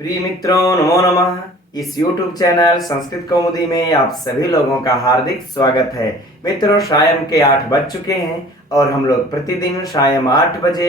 प्रिय मित्रों, नमो नमः। इस YouTube चैनल संस्कृत कौमुदी में आप सभी लोगों का हार्दिक स्वागत है। मित्रों, शाम के 8 बज चुके हैं और हम लोग प्रतिदिन शाम 8 बजे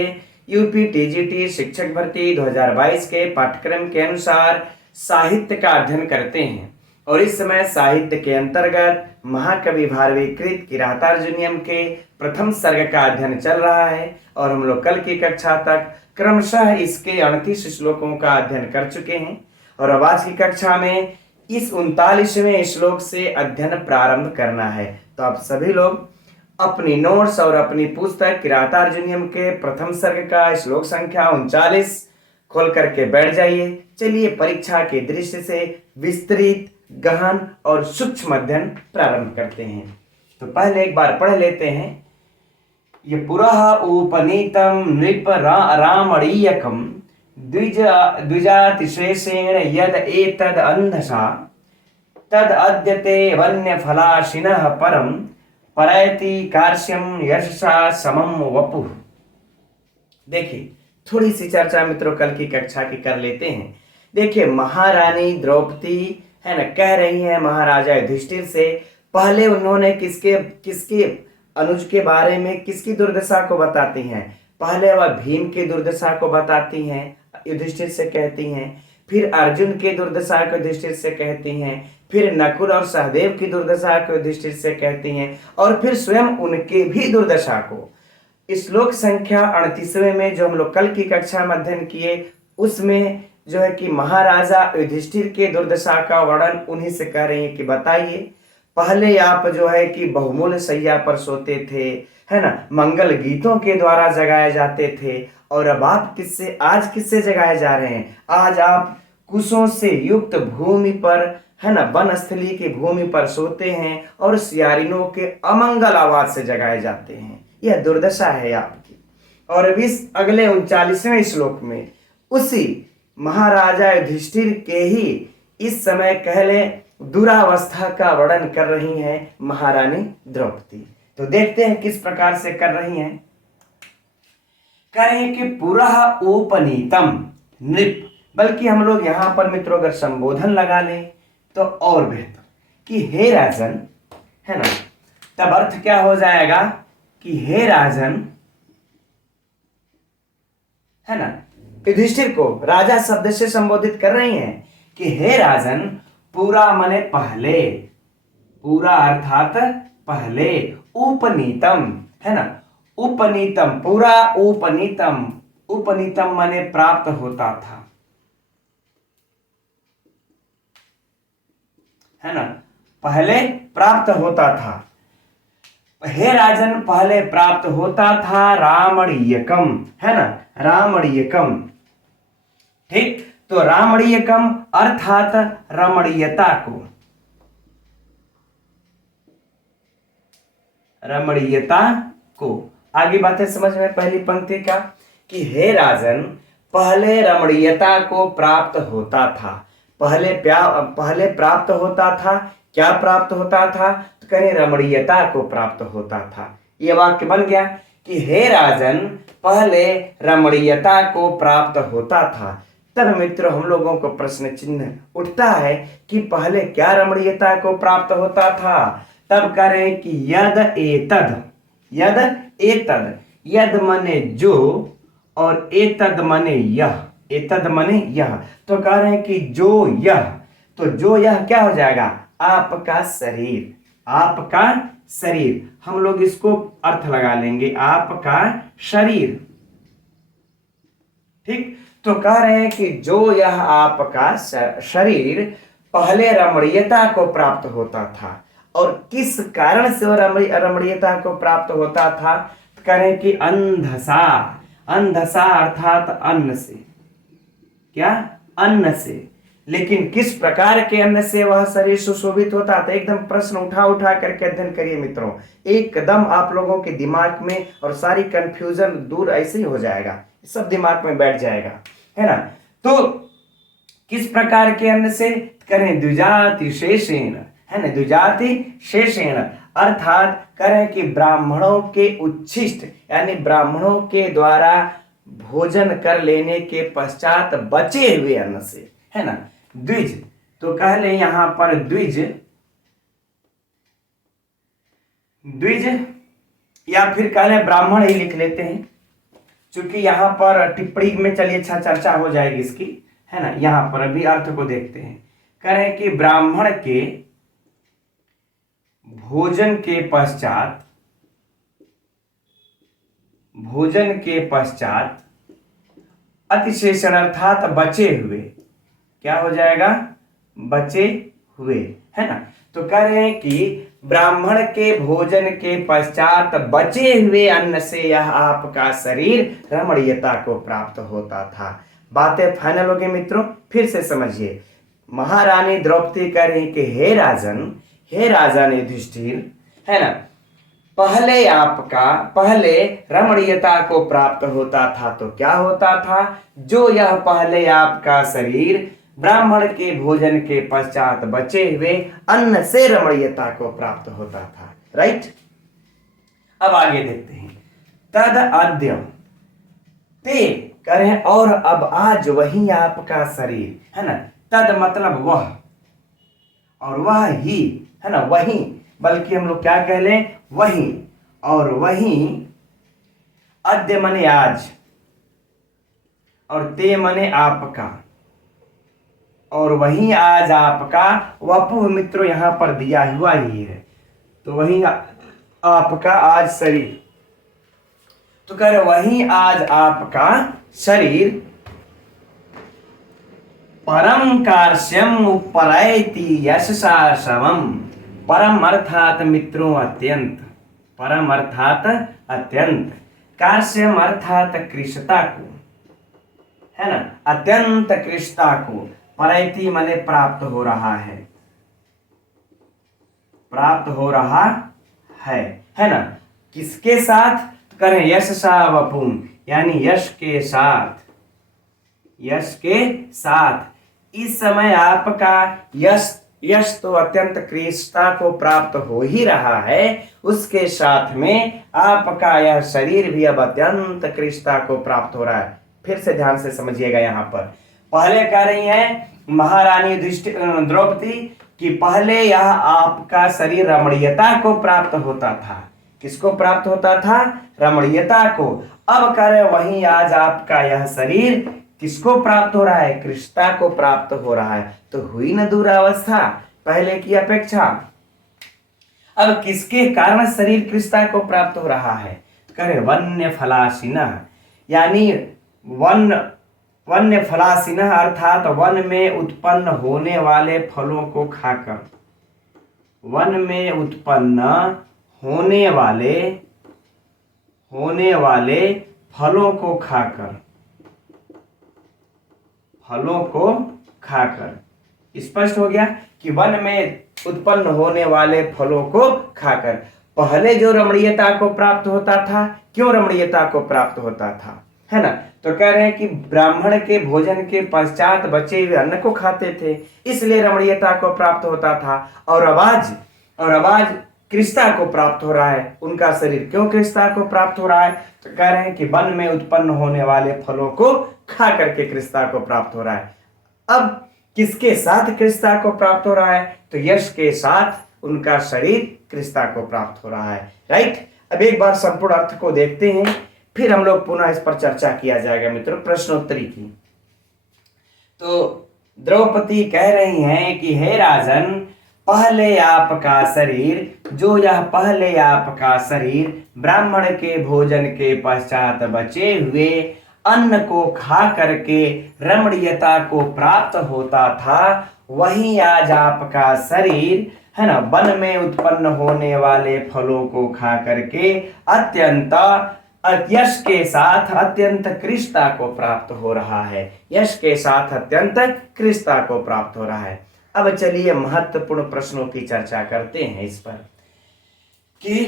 यूपी टीजीटी शिक्षक भर्ती 2022 के पाठ्यक्रम के अनुसार साहित्य का अध्ययन करते हैं। और इस समय साहित्य के अंतर्गत महाकवि भारवीकृत किरातार्जुनीयम के प्रथम सर्ग का अध्ययन चल रहा है और हम लोग कल की कक्षा तक क्रमशः इसके 38 श्लोकों का अध्ययन कर चुके हैं। और अब आज की कक्षा में इस 39वें श्लोक से अध्ययन प्रारंभ करना है। तो आप सभी लोग अपनी नोट्स और अपनी पुस्तक किरातार्जुनीयम के प्रथम सर्ग का श्लोक संख्या 39 खोल करके बैठ जाइए। चलिए परीक्षा के दृष्टि से विस्तृत, गहन और सूक्ष्म अध्ययन प्रारंभ करते हैं। तो पहले एक बार पढ़ लेते हैं। ये पुरः उपनीतम नृप रामणीयकम द्विजातिशेषेण यद एतद अंधसा तद अद्यते वन्य फलाशिनः परम परयति कार्श्यम यशसा समम वपुः। देखिए, थोड़ी सी चर्चा मित्रों कल की कक्षा की कर लेते हैं। देखिए, महारानी द्रौपदी है ना, कह रही है महाराजा युधिष्ठिर से। पहले उन्होंने किसके अनुज के बारे में किसकी दुर्दशा को बताती हैं? पहले वह भीम की दुर्दशा को बताती हैं, युधिष्ठिर से कहती हैं। फिर अर्जुन की दुर्दशा को युधिष्ठिर से कहती हैं। फिर नकुल और सहदेव की दुर्दशा को युधिष्ठिर से कहती हैं। और फिर स्वयं उनके भी दुर्दशा को श्लोक संख्या 38वें में जो हम लोग कल की कक्षा में अध्ययन किए, उसमें जो है कि महाराजा युधिष्ठिर के दुर्दशा का वर्णन उन्हीं से कर रही है कि बताइए, पहले आप जो है कि बहुमूल्य शैया पर सोते थे, है ना, मंगल गीतों के द्वारा जगाए जाते थे, और अब आप आज किससे जगाए जा रहे हैं? आज आप कुशों से युक्त भूमि पर, है ना, वनस्थली की भूमि पर सोते हैं और सियारिनों के अमंगल आवाज से जगाए जाते हैं। यह दुर्दशा है आपकी। और अब इस अगले 39वें श्लोक में उसी महाराजा युधिष्ठिर के ही इस समय कहले दुरावस्था का वर्णन कर रही हैं महारानी द्रौपदी। तो देखते हैं किस प्रकार से कर रही हैं। कह रही हैं कि पुरः उपनीतम नृप, बल्कि हम लोग यहां पर मित्रों अगर संबोधन लगा लें तो और बेहतर, कि हे राजन, है ना, तब अर्थ क्या हो जाएगा कि हे राजन, है ना, युधिष्ठिर को राजा शब्द से संबोधित कर रही हैं कि हे राजन, पूरा मने पहले, पूरा अर्थात पहले, उपनीतम, है ना, उपनीतम, पूरा उपनीतम, उपनीतम मने प्राप्त होता था, है ना, पहले प्राप्त होता था। हे राजन, पहले प्राप्त होता था रामणीयकम, है ना, रामणीयकम। ठीक, तो रामणीयकम अर्थात रमणीयता को, रमणीयता को। आगे बातें समझ में पहली पंक्ति का कि हे राजन, पहले रमणीयता को प्राप्त होता था। पहले प्राप्त होता था, क्या प्राप्त होता था? तो कहें रमणीयता को प्राप्त होता था। यह वाक्य बन गया कि हे राजन, पहले रमणीयता को प्राप्त होता था। तब मित्रों हम लोगों को प्रश्न चिन्ह उठता है कि पहले क्या रमणीयता को प्राप्त होता था? तब करें कि यद एतद, यद एतद, यद मने जो और एतद मने यह, एतद मने यह। तो कह रहे हैं कि जो यह, तो जो यह क्या हो जाएगा? आपका शरीर, आपका शरीर। हम लोग इसको अर्थ लगा लेंगे, आपका शरीर। ठीक, तो कह रहे हैं कि जो यह आपका शरीर पहले रमणीयता को प्राप्त होता था। और किस कारण से वह रमणीयता को प्राप्त होता था? तो कह रहे हैं कि अंधसा, अंधसा अर्थात अन्न से। क्या? अन्न से। लेकिन किस प्रकार के अन्न से वह शरीर सुशोभित होता था? एकदम प्रश्न उठा उठा करके अध्ययन करिए मित्रों, एकदम आप लोगों के दिमाग में और सारी कंफ्यूजन दूर ऐसे ही हो जाएगा, सब दिमाग में बैठ जाएगा, है ना। तो किस प्रकार के अन्न से? करें द्विजाति शेषेण, है ना, द्विजाति शेषेण अर्थात करें कि ब्राह्मणों के उच्छिष्ट, यानी ब्राह्मणों के द्वारा भोजन कर लेने के पश्चात बचे हुए अन्न से, है ना। द्विज, तो कह ले यहां पर द्विज, द्विज या फिर कह ले ब्राह्मण ही लिख लेते हैं, क्योंकि यहां पर टिप्पणी में चलिए अच्छा चर्चा हो जाएगी इसकी, है ना। यहां पर अभी अर्थ को देखते हैं। कह रहे हैं कि ब्राह्मण के भोजन के पश्चात, भोजन के पश्चात अतिशेषण अर्थात बचे हुए, क्या हो जाएगा, बचे हुए, है ना। तो कह रहे हैं कि ब्राह्मण के भोजन के पश्चात बचे हुए अन्न से यह आपका शरीर रमणीयता को प्राप्त होता था। बातें फाइनल हो गई मित्रों, फिर से समझिए। महारानी द्रौपदी कह रही कि हे राजन, हे राजन युधिष्ठिर, है ना, पहले रमणीयता को प्राप्त होता था तो क्या होता था, जो यह पहले आपका शरीर ब्राह्मण के भोजन के पश्चात बचे हुए अन्न से रमणीयता को प्राप्त होता था। राइट, अब आगे देखते हैं। तद अद्य ते करें, और अब आज वही आपका शरीर, है ना। तद मतलब वह, और वह ही, है ना, वही, बल्कि हम लोग क्या कह लें, वही, और वही अद्य मने आज, और ते मने आपका, और वही आज आपका, वपुः मित्रों यहां पर दिया हुआ ही है, तो वही आपका आज शरीर, तो कह रहे वही आज आपका शरीर परम कार्श्यम उपरयति यशसा समम। परम अर्थात मित्रों अत्यंत, परम अर्थात अत्यंत, कार्श्यम अर्थात कृशता को, है ना, अत्यंत कृशता को, परयति माने प्राप्त हो रहा है, प्राप्त हो रहा है ना। किसके साथ, तो करें यशसा वपुम, यानी यश के साथ, यश के साथ। इस समय आपका यश तो अत्यंत कृशता को प्राप्त हो ही रहा है, उसके साथ में आपका यह शरीर भी अब अत्यंत कृशता को प्राप्त हो रहा है। फिर से ध्यान से समझिएगा, यहां पर पहले कह रही है महारानी द्रौपदी कि पहले यह आपका शरीर रमणीयता को प्राप्त होता था। किसको प्राप्त होता था, रमणीयता को। अब कह रहे वही आज आपका यह शरीर किसको प्राप्त हो रहा है, कृशता को प्राप्त हो रहा है। तो हुई न दुरावस्था पहले की अपेक्षा। अब किसके कारण शरीर कृशता को प्राप्त हो रहा है, करे वन्य फलाशिना, यानी वन्य फलाशिना अर्थात वन में उत्पन्न होने वाले फलों को खाकर, वन में उत्पन्न होने वाले फलों को खाकर, फलों को खाकर। स्पष्ट हो गया कि वन में उत्पन्न होने वाले फलों को खाकर। पहले जो रमणीयता को प्राप्त होता था, क्यों रमणीयता को प्राप्त होता था, है ना। तो कह रहे हैं कि ब्राह्मण के भोजन के पश्चात बचे हुए अन्न को खाते थे, इसलिए रमणीयता को प्राप्त होता था। और अब कृशता को प्राप्त हो रहा है। उनका शरीर क्यों कृशता को प्राप्त हो रहा है, तो कह रहे हैं कि वन में उत्पन्न होने वाले फलों को खा करके कृशता को प्राप्त हो रहा है। अब किसके साथ कृशता को प्राप्त हो रहा है, तो यश के साथ उनका शरीर कृशता को प्राप्त हो रहा है। राइट, अब एक बार संपूर्ण अर्थ को देखते हैं, फिर हम लोग पुनः इस पर चर्चा किया जाएगा मित्रों, प्रश्नोत्तरी की। तो द्रौपदी कह रही हैं कि हे राजन, पहले आपका शरीर, जो यह पहले आपका शरीर ब्राह्मण के भोजन के पश्चात बचे हुए अन्न को खा करके रमणीयता को प्राप्त होता था, वही आज आपका शरीर, है ना, वन में उत्पन्न होने वाले फलों को खा करके अत्यंत यश के साथ अत्यंत कृशता को प्राप्त हो रहा है, यश के साथ अत्यंत कृशता को प्राप्त हो रहा है। अब चलिए महत्वपूर्ण प्रश्नों की चर्चा करते हैं इस पर कि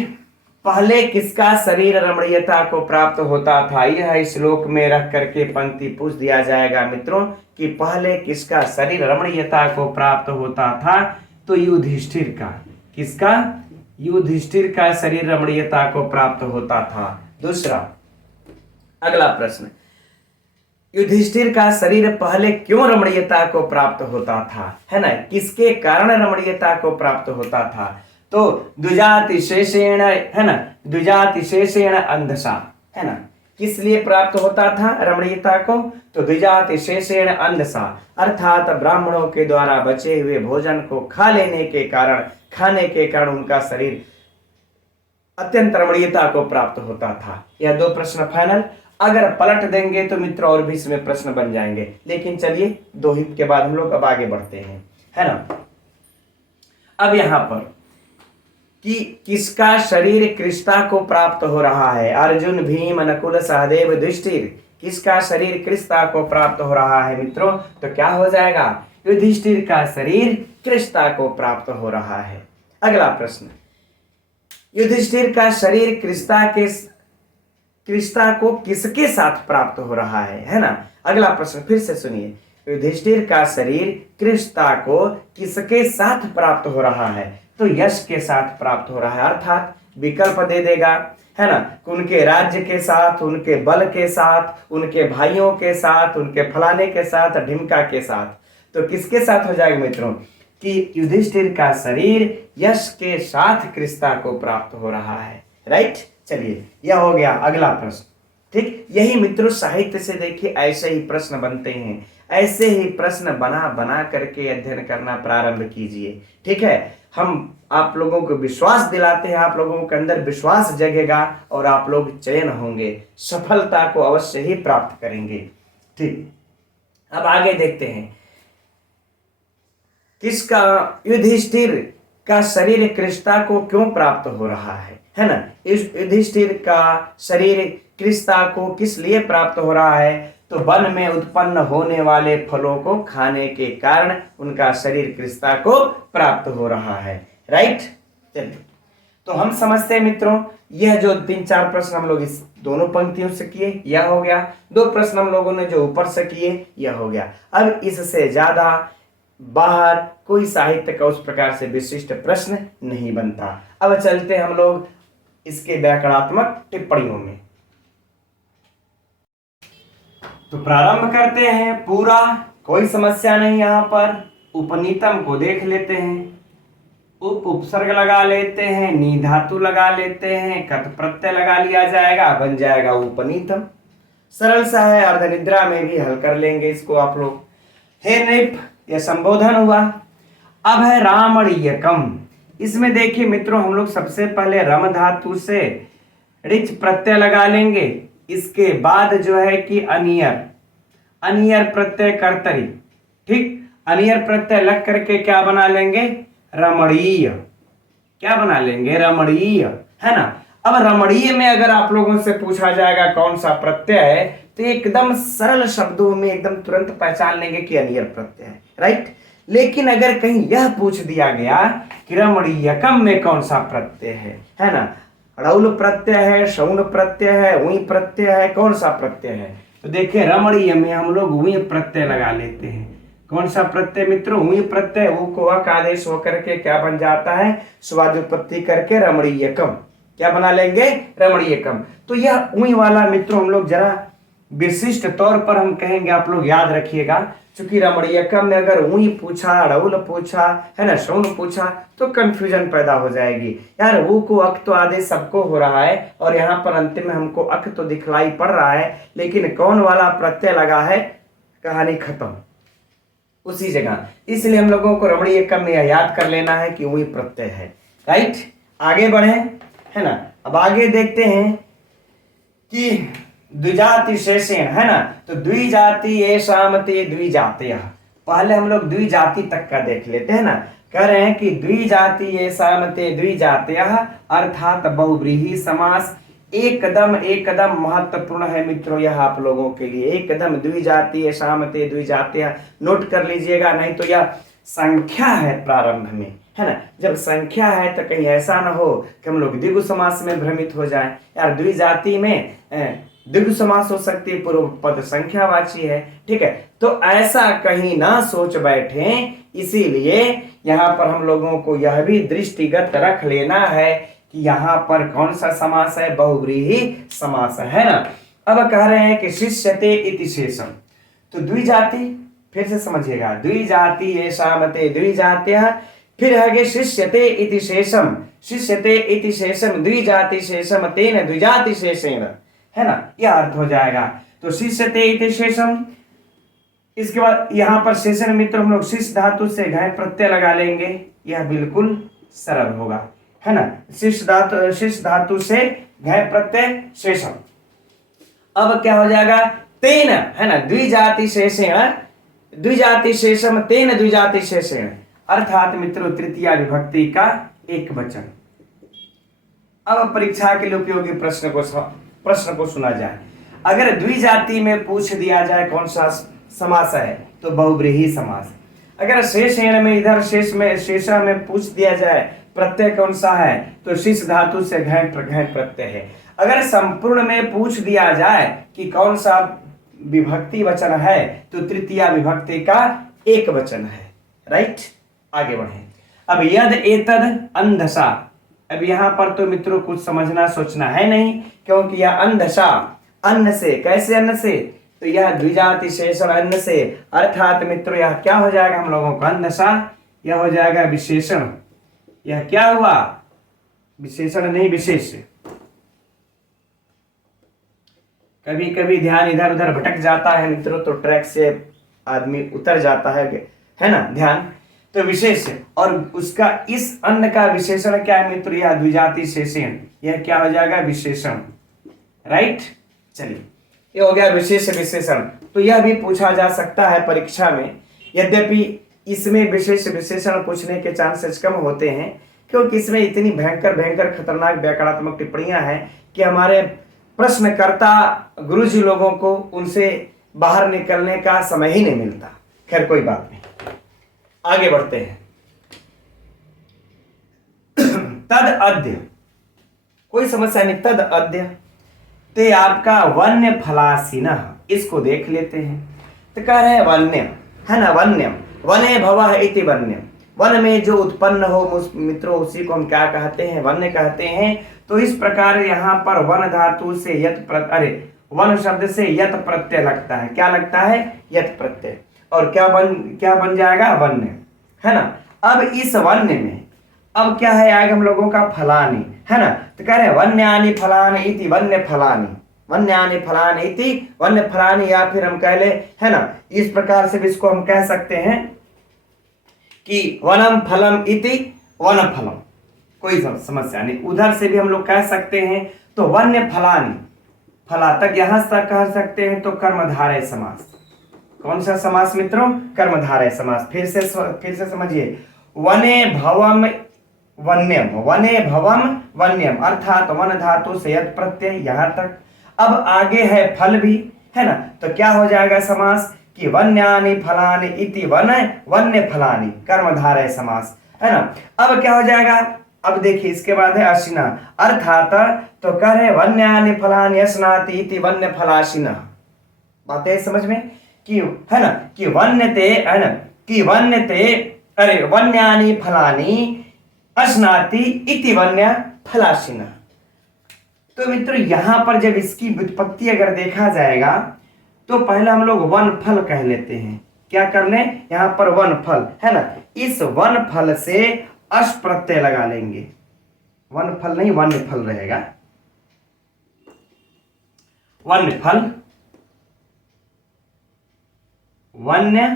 पहले किसका शरीर रमणीयता को प्राप्त होता था। यह श्लोक में रख करके पंक्ति पूछ दिया जाएगा मित्रों कि पहले किसका शरीर रमणीयता को प्राप्त होता था, तो युधिष्ठिर का। किसका, युधिष्ठिर का शरीर रमणीयता को प्राप्त होता था। दूसरा, अगला प्रश्न, युधिष्ठिर का शरीर पहले क्यों रमणीयता को प्राप्त होता था, है ना, किसके कारण रमणीयता को प्राप्त होता था? तो द्विजातिशेषेण, है ना, द्विजातिशेषेण अंधसा, है ना, किस लिए प्राप्त होता था रमणीयता को? तो द्विजातिशेषेण अंधसा, अर्थात ब्राह्मणों के द्वारा बचे हुए भोजन को खाने के कारण उनका शरीर अत्यंत रमणीयता को प्राप्त होता था। यह दो प्रश्न फाइनल। अगर पलट देंगे तो मित्रों और भी इसमें प्रश्न बन जाएंगे, लेकिन चलिए दो हित के बाद हम लोग अब आगे बढ़ते हैं, है ना। अब यहां पर कि किसका शरीर कृष्णा को प्राप्त हो रहा है? अर्जुन, भीम, नकुल, सहदेव, युधिष्ठिर, किसका शरीर कृष्णा को प्राप्त हो रहा है मित्रों? तो क्या हो जाएगा? युधिष्ठिर का शरीर कृष्णा को प्राप्त हो रहा है। अगला प्रश्न, युधिष्ठिर का शरीर कृष्णा को किसके साथ प्राप्त हो रहा है ना। अगला प्रश्न फिर से सुनिए, युधिष्ठिर का शरीर कृष्णा को किसके साथ प्राप्त हो रहा है? तो यश के साथ प्राप्त हो रहा है, अर्थात विकल्प दे देगा, है ना, उनके राज्य के साथ, उनके बल के साथ, उनके भाइयों के साथ, उनके फलाने के साथ, ढिमका के साथ। तो किसके साथ हो जाएगा मित्रों? कि युधिष्ठिर का शरीर यश के साथ कृष्णा को प्राप्त हो रहा है, राइट। चलिए यह हो गया अगला प्रश्न, ठीक। यही मित्रों साहित्य से देखिए ऐसे ही प्रश्न बनते हैं, ऐसे ही प्रश्न बना बना करके अध्ययन करना प्रारंभ कीजिए, ठीक है। हम आप लोगों को विश्वास दिलाते हैं, आप लोगों के अंदर विश्वास जगेगा और आप लोग चयन होंगे, सफलता को अवश्य ही प्राप्त करेंगे, ठीक। अब आगे देखते हैं, किसका युधिष्ठिर का शरीर कृष्णा को क्यों प्राप्त हो रहा है ना। इस युधिष्ठिर का शरीर कृष्णा को किस लिए प्राप्त हो रहा है? तो वन में उत्पन्न होने वाले फलों को खाने के कारण उनका शरीर कृष्णा को प्राप्त हो रहा है, राइट। चलिए तो हम समझते हैं मित्रों, यह जो 3-4 प्रश्न हम लोग इस दोनों पंक्तियों से किए यह हो गया, 2 प्रश्न हम लोगों ने जो ऊपर से किए यह हो गया। अब इससे ज्यादा बाहर कोई साहित्य का उस प्रकार से विशिष्ट प्रश्न नहीं बनता। अब चलते हैं हम लोग इसके व्याकरणात्मक टिप्पणियों में। तो प्रारंभ करते हैं पूरा, कोई समस्या नहीं। यहां पर उपनीतम को देख लेते हैं, उपसर्ग लगा लेते हैं, नी धातु लगा लेते हैं, कत प्रत्यय लगा लिया जाएगा, बन जाएगा उपनीतम। सरल सा है, अर्धनिद्रा में भी हल कर लेंगे इसको आप लोग। हे नृप, यह संबोधन हुआ। अब है रामणीयकम। इसमें देखिए मित्रों हम लोग सबसे पहले रम धातु से ऋच प्रत्यय लगा लेंगे, इसके बाद जो है कि अनियर प्रत्यय कर्तरी, ठीक। अनियर प्रत्यय लग करके क्या बना लेंगे? रमणीय। क्या बना लेंगे? रमणीय, है ना। अब रमणीय में अगर आप लोगों से पूछा जाएगा कौन सा प्रत्यय है, तो एकदम सरल शब्दों में एकदम तुरंत पहचान लेंगे कि अनियर प्रत्यय है, राइट। लेकिन अगर कहीं यह पूछ दिया गया कि रमणीयकम में कौन सा प्रत्यय है ना, रौल प्रत्यय है, शौन प्रत्यय है, उई प्रत्यय है, कौन सा प्रत्यय है? तो देखिए रमणीय में हम लोग उई प्रत्यय लगा लेते हैं। कौन सा प्रत्यय मित्रों? उई प्रत्यय। ऊ को अक आदेश होकर के क्या बन जाता है? स्वादुत्पत्ति करके रमणीयकम। क्या बना लेंगे? रमणीयकम। तो यह उई वाला मित्रों हम लोग जरा विशिष्ट तौर पर हम कहेंगे, आप लोग याद रखिएगा, क्योंकि रमणीयकम में अगर उई पूछा, रौल पूछा, है ना, शौन पूछा तो कंफ्यूजन पैदा हो जाएगी। यार वो को अक तो आदेश सबको हो रहा है और यहाँ पर अंतिम में हमको अक तो दिखलाई पड़ रहा है, लेकिन कौन वाला प्रत्यय लगा है, कहानी खत्म उसी जगह। इसलिए हम लोगों को रमणीयकम में याद कर लेना है कि उई प्रत्यय है, राइट। आगे बढ़े, है ना। अब आगे देखते हैं कि द्विजाति शेषेण, है ना। तो द्विजाति एषामते द्विजातयः, पहले हम लोग द्विजाति तक का देख लेते हैं ना। कह रहे हैं कि द्विजाति एषामते द्विजातयः अर्थात बहुव्रीहि समास एकदम महत्वपूर्ण है मित्रों यह आप लोगों के लिए। एकदम द्विजाति एषामते द्विजातयः नोट कर लीजिएगा, नहीं तो यह संख्या है प्रारंभ में, है ना। जब संख्या है तो कहीं ऐसा ना हो कि हम लोग द्विगु समास में भ्रमित हो जाएं। यार द्विजाति में द्विगु समास हो सकती है, पूर्व पद संख्यावाची है, ठीक है। तो ऐसा कहीं ना सोच बैठे, इसीलिए यहाँ पर हम लोगों को यह भी दृष्टिगत रख लेना है कि यहाँ पर कौन सा समास है? बहुव्रीहि समास है ना। अब कह रहे हैं कि शिष्यते इति शेषम, तो द्विजाति, फिर से समझिएगा, द्विजाति येषामते द्विजात्यः, फिर आगे शिष्यते इति शेषम, शिष्यते इति शेषम द्विजाति शेषम तेन द्विजाति शेषेण, है ना, यह अर्थ हो जाएगा। तो शिष्यते इति शेषम, इसके बाद यहां पर शेषण मित्र हम लोग शिष्य धातु से घय प्रत्यय लगा लेंगे, यह बिल्कुल सरल होगा, है ना, शिष्य धातु से घय प्रत्यय शेषम। अब क्या हो जाएगा, तेन, है ना, द्विजाति शेषेण, द्विजाति शेषम तेन द्विजाति शेषेण, अर्थात मित्रों तृतीया विभक्ति का एक वचन। अब परीक्षा के लिए उपयोगी प्रश्न को सुना जाए। अगर द्विजाति में पूछ दिया जाए कौन सा समास है, तो बहुव्रीहि समास। अगर शेषेण में, इधर शेषा में पूछ दिया जाए प्रत्यय कौन सा है, तो शिष्य धातु से घय प्रत्यय है। अगर संपूर्ण में पूछ दिया जाए कि कौन सा विभक्ति वचन है, तो तृतीया विभक्ति का एक वचन है। राइट, आगे बढ़े। अब यद एतद अंधसा, अब यहां पर तो मित्रों कुछ समझना सोचना है नहीं, क्योंकि यह अंधसा, अन्न से, कैसे अन्न से, तो यह द्विजाति शेषण अन्न से, अर्थात मित्रों यह क्या हो जाएगा हम लोगों का, अंधसा, यह हो जाएगा विशेषण। यह क्या हुआ, विशेषण नहीं विशेष। कभी कभी ध्यान इधर उधर भटक जाता है मित्रों, तो ट्रैक से आदमी उतर जाता है ना, ध्यान। तो विशेष, और उसका इस अन्न का विशेषण क्या है मित्रों, यह द्विजाति शेषण, यह क्या हो जाएगा, विशेषण। राइट, चलिए, ये हो गया विशेष विशेषण। तो यह भी पूछा जा सकता है परीक्षा में, यद्यपि इसमें विशेष विशेषण पूछने के चांसेस कम होते हैं, क्योंकि इसमें इतनी भयंकर खतरनाक व्याकरणात्मक टिप्पणियां हैं कि हमारे प्रश्नकर्ता गुरुजी लोगों को उनसे बाहर निकलने का समय ही नहीं मिलता। खैर कोई बात नहीं, आगे बढ़ते हैं। तद अद्य, कोई समस्या नहीं, तद अद्य, ते आपका वन्य फलासीन, इसको देख लेते हैं। तो कह रहे हैं वन्य, है ना, वन्यम, वने भवः इति वन्यम, वन में जो उत्पन्न हो मित्रों उसी को हम क्या कहते हैं, वन्य कहते हैं। तो इस प्रकार यहाँ पर वन धातु से वन शब्द से यत प्रत्यय लगता है, क्या लगता है, यत प्रत्यय, और क्या बन जाएगा, वन्य, है ना। अब इस वन्य में अब क्या है आएगा हम लोगों का, फलानी, है ना। तो कह रहे वन्यानि फलानि इति वन्य फलानि, वन्यानि फलानि इति वन्य फलानि, या फिर हम कह ले, है ना, इस प्रकार से भी इसको हम कह सकते हैं कि वनम फलम इति वन फलम, कोई समस्या नहीं। उधर से भी हम लोग कह सकते हैं, तो वन्य फलानि, फला तक यहां तक कह सकते हैं, तो कर्मधारय समास। कौन सा समास मित्रों, कर्मधारय समास। फिर से समझिए, वने भवम वन्यम, वने भवम वन्यम, अर्थात वन धातु से यत प्रत्यय यहां तक। अब आगे है फल भी, है ना, तो क्या हो जाएगा समास कि वन्यानि फलानि इति वन्य फलानि, कर्मधारय समास, है ना। अब क्या हो जाएगा, अब देखिए इसके बाद है अशिना, अर्थात, तो कह रहे वन्यानि फलानि अश्नाति इति वन्य फलाशिना। बातें समझ में कि, है ना, कि वन्यते, है ना, कि वन्यते, वन्यानि फलानि अश्नाति इति वन्य फलाशिना। तो मित्रों यहां पर जब इसकी व्युत्पत्ति अगर देखा जाएगा, तो पहले हम लोग वन फल कह लेते हैं। क्या कर लें, यहां पर वन फल, है ना, इस वन फल से अश प्रत्यय लगा लेंगे, वन फल नहीं वन्य फल रहेगा, वन्य फल, वन्य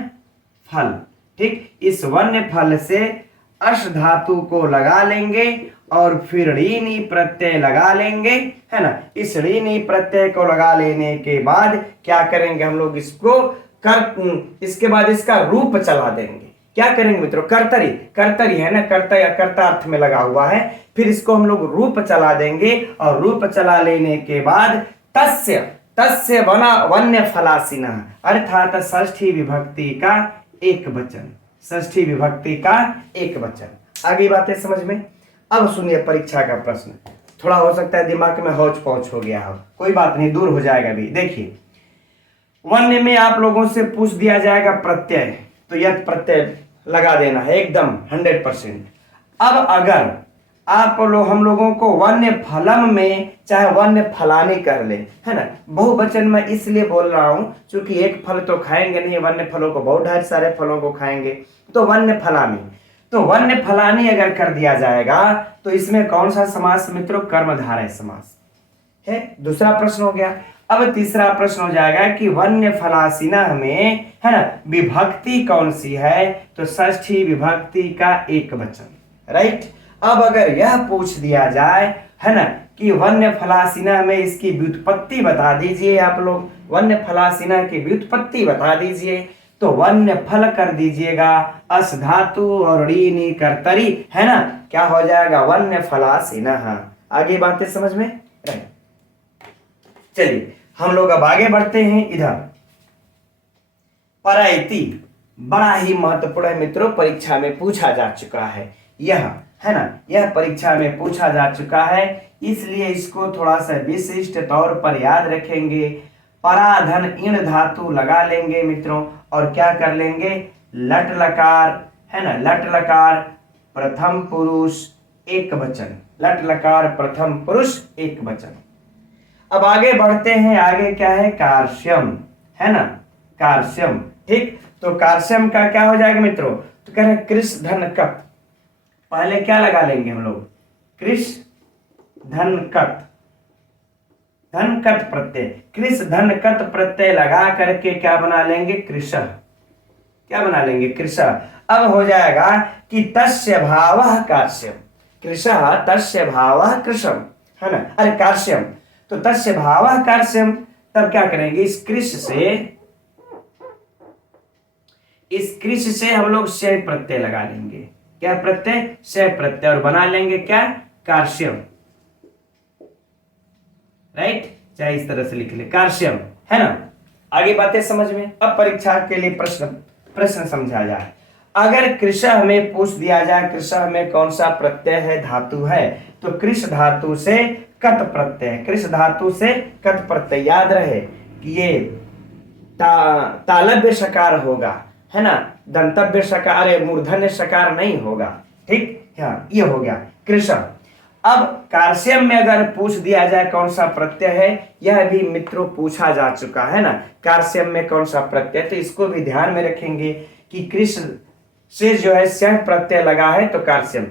फल, ठीक। इस वन्य फल से अश धातु को लगा लेंगे और फिर ऋणी प्रत्यय लगा लेंगे, है ना। इस ऋणी प्रत्यय को लगा लेने के बाद क्या करेंगे हम लोग, इसको इसके बाद इसका रूप चला देंगे। क्या करेंगे मित्रों, कर्तरी है ना, कर्ता अर्थ में लगा हुआ है। फिर इसको हम लोग रूप चला देंगे, और रूप चला लेने के बाद तस्य वन्य फलासीना, अर्थात षष्ठी विभक्ति का एक वचन, षष्ठी विभक्ति का एक वचन। आगे बातें समझ में। अब सुनिए परीक्षा का प्रश्न, थोड़ा हो सकता है दिमाग में हौच पौच हो गया हो, कोई बात नहीं, दूर हो जाएगा भी। देखिए वन्य में आप लोगों से पूछ दिया जाएगा प्रत्यय, तो यत प्रत्यय लगा देना है एकदम 100%। अब आप लोग हम लोगों को वन्य फलम में चाहे वन्य फलानी कर ले, है ना। बहुवचन में इसलिए बोल रहा हूं क्योंकि एक फल तो खाएंगे नहीं, वन्य फलों को बहुत ढेर सारे फलों को खाएंगे, तो वन्य फलानी। तो वन्य फलानी अगर कर दिया जाएगा तो इसमें कौन सा समास मित्रों? कर्मधारय समास है। दूसरा प्रश्न हो गया। अब तीसरा प्रश्न हो जाएगा कि वन्य फलासीना में, है ना, विभक्ति कौन सी है? तो षष्ठी विभक्ति का एक वचन, राइट। अब अगर यह पूछ दिया जाए, है ना, कि वन्य फलासीना में इसकी व्युत्पत्ति बता दीजिए, आप लोग वन्य फलासीना की व्युत्पत्ति बता दीजिए, तो वन्य फल कर दीजिएगा अस धातु और ऋणी कर्तरी, है ना, क्या हो जाएगा? वन्य फलासीना। आगे बातें समझ में? राइट। चलिए हम लोग अब आगे बढ़ते हैं। इधर परैति बड़ा ही महत्वपूर्ण है मित्रों, परीक्षा में पूछा जा चुका है यह, है ना, यह परीक्षा में पूछा जा चुका है, इसलिए इसको थोड़ा सा विशिष्ट तौर पर याद रखेंगे। पराधन ईण धातु लगा लेंगे मित्रों और क्या कर लेंगे? लट लकार, है ना, लट लकार प्रथम पुरुष एक वचन, लट लकार प्रथम पुरुष एक वचन। अब आगे बढ़ते हैं। आगे क्या है? कार्श्यम, है ना, कार्श्यम। ठीक, तो कार्श्यम का क्या हो जाएगा मित्रों? तो कह रहे कृष धन कत, पहले क्या लगा लेंगे हम लोग? कृष धन कत, धन कत प्रत्यय, कृष धन कत प्रत्यय लगा करके क्या बना लेंगे? कृष, क्या बना लेंगे? कृष। अब हो जाएगा कि तस्य भावः कार्श्यम, कृष तस्य भावः कृशम, है ना, अरे कार्श्यम, तो तस्य भावः कार्श्यम। तब क्या करेंगे? इस कृष से हम लोग से प्रत्यय लगा लेंगे। क्या प्रत्यय? से प्रत्यय, और बना लेंगे क्या? कार्श्यम, राइट। चाहे इस तरह से लिख ले, कार्श्यम, है ना। आगे बातें समझ में? अब परीक्षा के लिए प्रश्न समझा जाए। अगर कृष हमें पूछ दिया जाए, कृष में कौन सा प्रत्यय है, धातु है, तो कृष धातु से कत प्रत्यय, कृष धातु से कत प्रत्यय। याद रहे कि ये तालव्य सकार होगा, है ना, दंतव्य सकार, मूर्धन्य सकार नहीं होगा। ठीक, हाँ, ये हो गया कृष। अब कार्श्यम में अगर पूछ दिया जाए कौन सा प्रत्यय है, यह भी मित्रों पूछा जा चुका है ना, कार्श्यम में कौन सा प्रत्यय, तो इसको भी ध्यान में रखेंगे कि कृष से जो है स्यं प्रत्यय लगा है, तो कार्श्यम,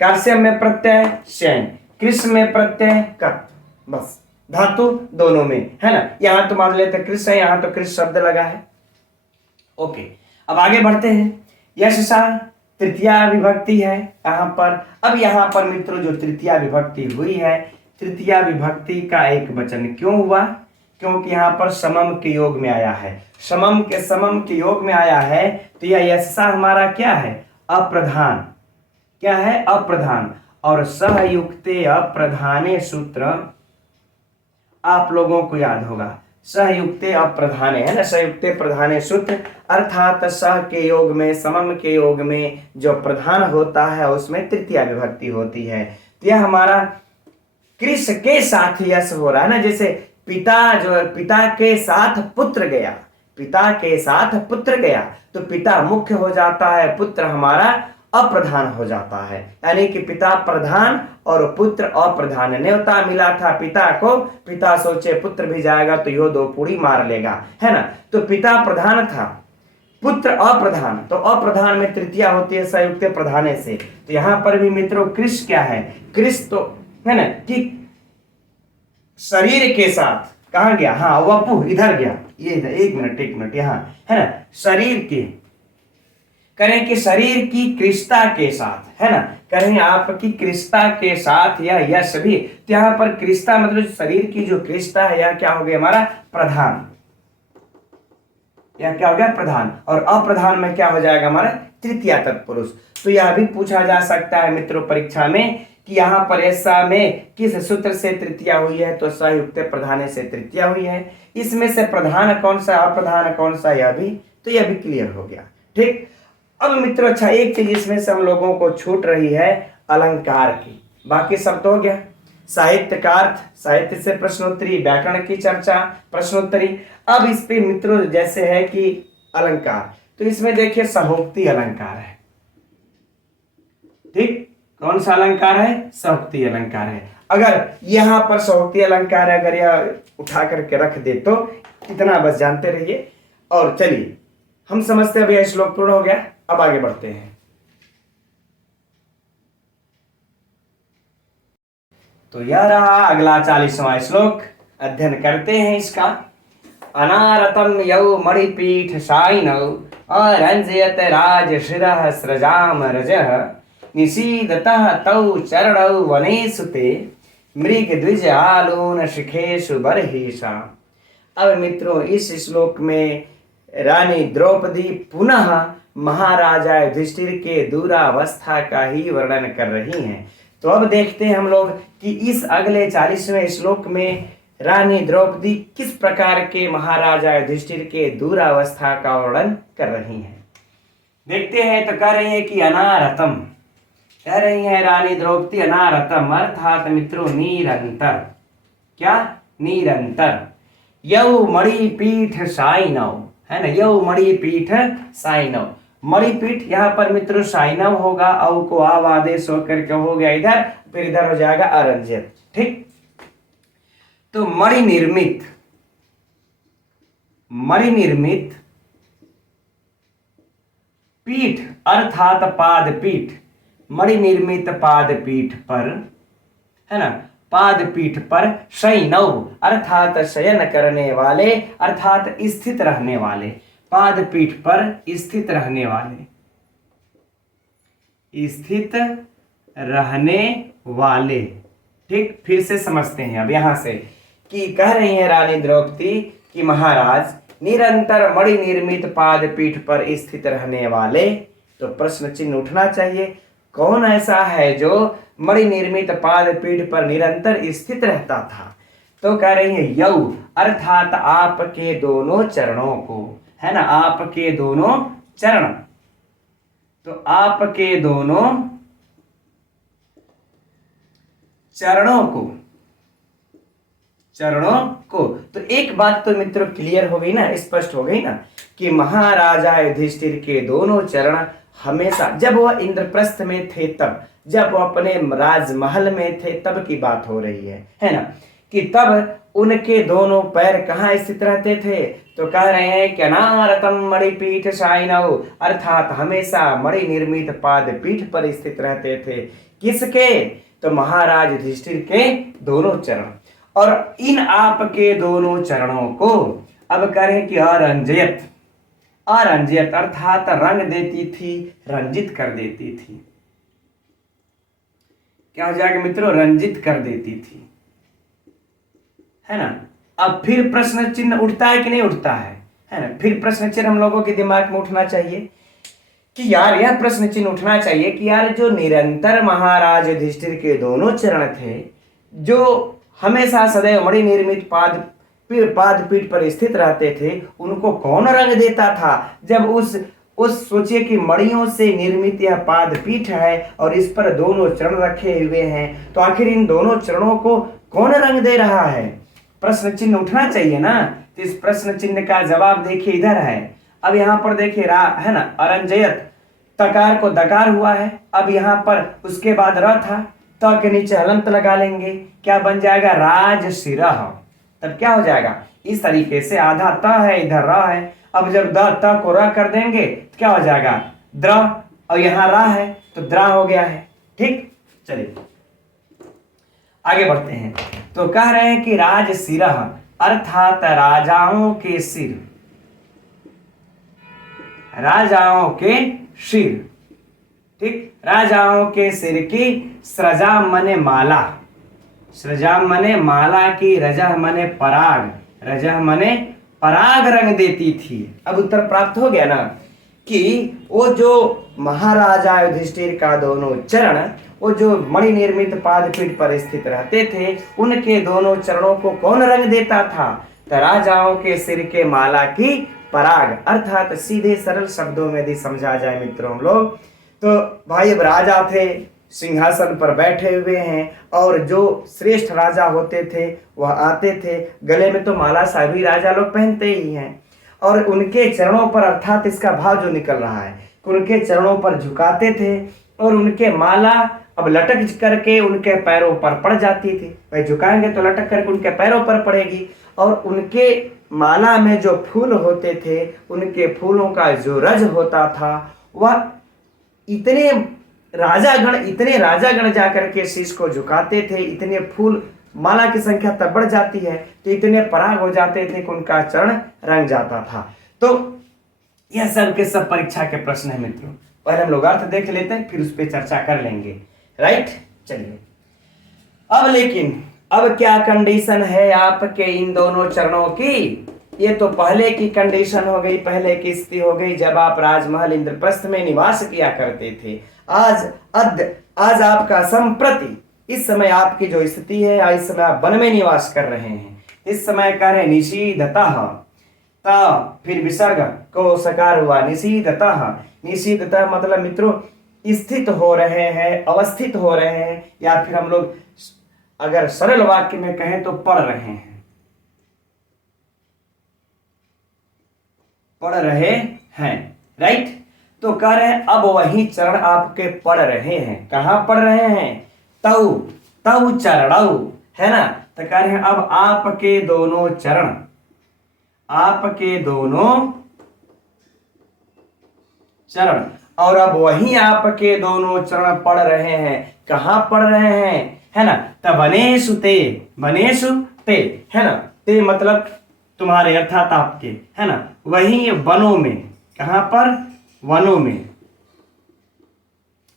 कार्श्यम में प्रत्यय स्यं, कृष में प्रत्यय कत, बस धातु दोनों में, है ना। यहां तो मान लेते कृष है, यहां तो कृष शब्द लगा है। ओके, अब आगे बढ़ते हैं। यशसा तृतीया विभक्ति है यहां पर। अब यहां पर मित्रों जो तृतीया विभक्ति हुई है, तृतीया विभक्ति का एक वचन क्यों हुआ? क्योंकि यहां पर समम के योग में आया है, समम के योग में आया है, तो यह यशसा हमारा क्या है? अप्रधान, क्या है? अप्रधान। और सहयुक्ते अप्रधाने सूत्र आप लोगों को याद होगा, सहयुक्ते अप्रधाने, है ना, सहयुक्ते प्रधाने सूत्र, अर्थात सह के योग में, समम के योग में जो प्रधान होता है उसमें तृतीया विभक्ति होती है। तो यह हमारा कृष के साथ यश हो रहा है ना, जैसे पिता के साथ पुत्र गया, पिता के साथ पुत्र गया, तो पिता मुख्य हो जाता है, पुत्र हमारा अप्रधान हो जाता है, यानी कि पिता प्रधान और पुत्र अप्रधान। न्योता मिला था पिता को, पिता सोचे पुत्र भी जाएगा तो यो दो पूरी मार लेगा, है ना, तो पिता प्रधान था, पुत्र अप्रधान, तो अप्रधान में तृतीया होती है संयुक्त प्रधाने से। तो यहां पर भी मित्रों कृष क्या है? कृष तो है ना कि शरीर के साथ, कहां गया? हाँ, वपु इधर गया, ये इधर, एक मिनट यहां, है ना, शरीर के, करें कि शरीर की कृष्णता के साथ, है ना, करें आपकी कृष्णता के साथ या यश भी, तो यहां पर कृष्णता मतलब शरीर की जो कृष्णता है, यह क्या हो गया? हमारा प्रधान, यह क्या हो गया? प्रधान। और अप्रधान में क्या हो जाएगा? हमारा तृतीया तत्पुरुष। तो यह भी पूछा जा सकता है मित्रों परीक्षा में कि यहाँ पर ऐसा में किस सूत्र से तृतीया हुई है, तो संयुक्त प्रधान से तृतीया हुई है। इसमें से प्रधान कौन सा, अप्रधान कौन सा, यह भी क्लियर हो गया। ठीक, अब मित्रों अच्छा एक चीज इसमें से हम लोगों को छूट रही है, अलंकार की, बाकी सब तो हो गया। साहित्य का अर्थ, साहित्य से प्रश्नोत्तरी, व्याकरण की चर्चा, प्रश्नोत्तरी। अब इस पे मित्रों जैसे है कि अलंकार, तो इसमें देखिए सहोक्ति अलंकार है। ठीक, कौन सा अलंकार है? सौक्ति अलंकार है। अगर यहाँ पर सौक्ति अलंकार है, अगर यह उठा करके रख दे तो इतना बस जानते रहिए। और चलिए हम समझते हैं, अब यह श्लोक पूर्ण हो गया, अब आगे बढ़ते हैं। तो यह रहा अगला 40वां श्लोक, अध्ययन करते हैं इसका। अनारतम यौ मणिपीठ साइनौ अरंजयत राज शिरः स्रजाम रजः निशीदतः तौ चरणौ वनेषु ते मृग द्विज आलून शिखेषु बर्हिषा। अब मित्रों इस श्लोक में रानी द्रौपदी पुनः महाराजा युधिष्ठिर के दूरावस्था का ही वर्णन कर रही हैं। तो अब देखते हैं हम लोग कि इस अगले 40वें श्लोक में रानी द्रौपदी किस प्रकार के महाराजा युधिष्ठिर के दूरावस्था का वर्णन कर रही हैं। देखते हैं। तो कह रही है कि अनारतम, कह रही है रानी द्रौपदी अनारतम अर्थात मित्रों निरंतर, क्या? निरंतर। यौ मणिपीठ साइनव, है ना, यौ मणिपीठ साइनव। मणिपीठ यहाँ पर मित्रों साइनव होगा, औ को आव आदेश होकर के हो गया इधर, फिर इधर हो जाएगा अरंजित। ठीक, तो मणिनिर्मित, मणिनिर्मित पीठ अर्थात पादपीठ, मणिनिर्मित पादपीठ पर, है ना, पादपीठ पर शयनौ अर्थात शयन करने वाले, अर्थात स्थित रहने वाले, पादपीठ पर स्थित रहने वाले, स्थित रहने वाले। ठीक, फिर से समझते हैं अब यहां से कि कह रही है रानी द्रौपदी कि महाराज निरंतर मणि निर्मित पादपीठ पर स्थित रहने वाले। तो प्रश्न चिन्ह उठना चाहिए, कौन ऐसा है जो मणि निर्मित पादपीठ पर निरंतर स्थित रहता था? तो कह रही है यौ अर्थात आपके दोनों चरणों को, है ना, आपके दोनों चरण। तो आपके दोनों चरणों को, चरणों को। तो एक बात तो मित्रों क्लियर हो गई ना, स्पष्ट हो गई ना, कि महाराजा युधिष्ठिर के दोनों चरण हमेशा, जब वह इंद्रप्रस्थ में थे तब, जब वह अपने राजमहल में थे तब की बात हो रही है ना, कि तब उनके दोनों पैर कहाँ स्थित रहते थे? तो कह रहे हैं कि अनारतम मणिपीठ शाइनौ अर्थात हमेशा मणि निर्मित पादपीठ पर स्थित रहते थे। किसके? तो महाराज युधिष्ठिर के दोनों चरण। और इन आपके दोनों चरणों को अब करें कि अरंजयत, अरंजयत अर्थात रंग देती थी, रंजित कर देती थी। क्या हो जाएगा मित्रों? रंजित कर देती थी, है ना। अब फिर प्रश्न चिन्ह उठता है कि नहीं उठता है ना? फिर प्रश्न चिन्ह हम लोगों के दिमाग में उठना चाहिए कि यार, यह प्रश्न चिन्ह उठना चाहिए कि यार जो निरंतर महाराज युधिष्ठिर के दोनों चरण थे, जो हमेशा सदैव मणि निर्मित पादपीठ पर स्थित रहते थे, उनको कौन रंग देता था? जब उस सोचिए कि मणियों से निर्मित यह पादपीठ है और इस पर दोनों चरण रखे हुए हैं, तो आखिर इन दोनों चरणों को कौन रंग दे रहा है? प्रश्न चिन्ह उठना चाहिए ना। तो इस प्रश्न चिन्ह का जवाब देखिए इधर है। अब यहाँ पर देखिए है ना, अरंजयत, तकार को दकार हुआ है। अब यहाँ पर उसके बाद र था, त के नीचे हलंत लगा लेंगे, क्या बन जाएगा? राजशिरः। तब क्या हो जाएगा? इस तरीके से आधा त है, इधर र है। अब जब द त को र कर देंगे तो क्या हो जाएगा? द्र, और यहाँ रा है तो द्रा हो गया है। ठीक, चलिए आगे बढ़ते हैं। तो कह रहे हैं कि राजशिरः अर्थात राजाओं के सिर, राजाओं के सिर। ठीक, राजाओं के सिर की स्रजा मने माला, स्रजा मने माला की, रजह मने पराग, रजह मने पराग रंग देती थी। अब उत्तर प्राप्त हो गया ना कि वो जो महाराजा युधिष्ठिर का दोनों चरण, वो जो मणि निर्मित पादपीठ पर स्थित रहते थे, उनके दोनों चरणों को कौन रंग देता था? तो राजाओं के सिर के माला की पराग। अर्थात सीधे सरल शब्दों में यदि समझा जाए मित्रों हम लोग, तो भाई अब राजा थे, सिंहासन पर बैठे हुए हैं, और जो श्रेष्ठ राजा होते थे वह आते थे, गले में तो माला सभी राजा लोग पहनते ही हैं, और उनके चरणों पर, अर्थात इसका भाव जो निकल रहा है, उनके चरणों पर झुकाते थे और उनके माला अब लटक करके उनके पैरों पर पड़ जाती थी। भाई झुकाएंगे तो लटक करके उनके पैरों पर पड़ेगी। और उनके माला में जो फूल होते थे, उनके फूलों का जो रज होता था, वह इतने राजागण जाकर के शीश को झुकाते थे। इतने फूल, माला की संख्या तब बढ़ जाती है तो इतने पराग हो जाते थे कि उनका चरण रंग जाता था। तो यह सब के सब परीक्षा के प्रश्न है मित्रों। पहले हम लोग अर्थ देख लेते हैं, फिर उस पर चर्चा कर लेंगे। राइट, चलिए। अब लेकिन अब क्या कंडीशन है आपके इन दोनों चरणों की? ये तो पहले की कंडीशन हो गई, पहले की स्थिति हो गई जब आप राजमहल इंद्रप्रस्थ में निवास किया करते थे। आज आपका संप्रति इस समय आपकी जो स्थिति है, इस समय आप वन में निवास कर रहे हैं। इस समय कह रहे निषीदतः, फिर विसर्ग को सकार हुआ, निषीदतः। निषीदतः मतलब मित्रों स्थित हो रहे हैं, अवस्थित हो रहे हैं, या फिर हम लोग अगर सरल वाक्य में कहें तो पढ़ रहे हैं, पढ़ रहे हैं। राइट, तो कह रहे हैं अब वही चरण आपके पढ़ रहे हैं। कहां पढ़ रहे हैं? तऊ तऊ चरणऊ, है ना। तो कह रहे हैं अब आपके दोनों चरण, आपके दोनों चरण, और अब वही आपके दोनों चरण पढ़ रहे हैं। कहां पढ़ रहे हैं? है ना। तब वनेषु ते, वनेषु ते, है ना। ते मतलब तुम्हारे अर्थात आपके, है ना। वही वनों में, कहां पर? वनों में,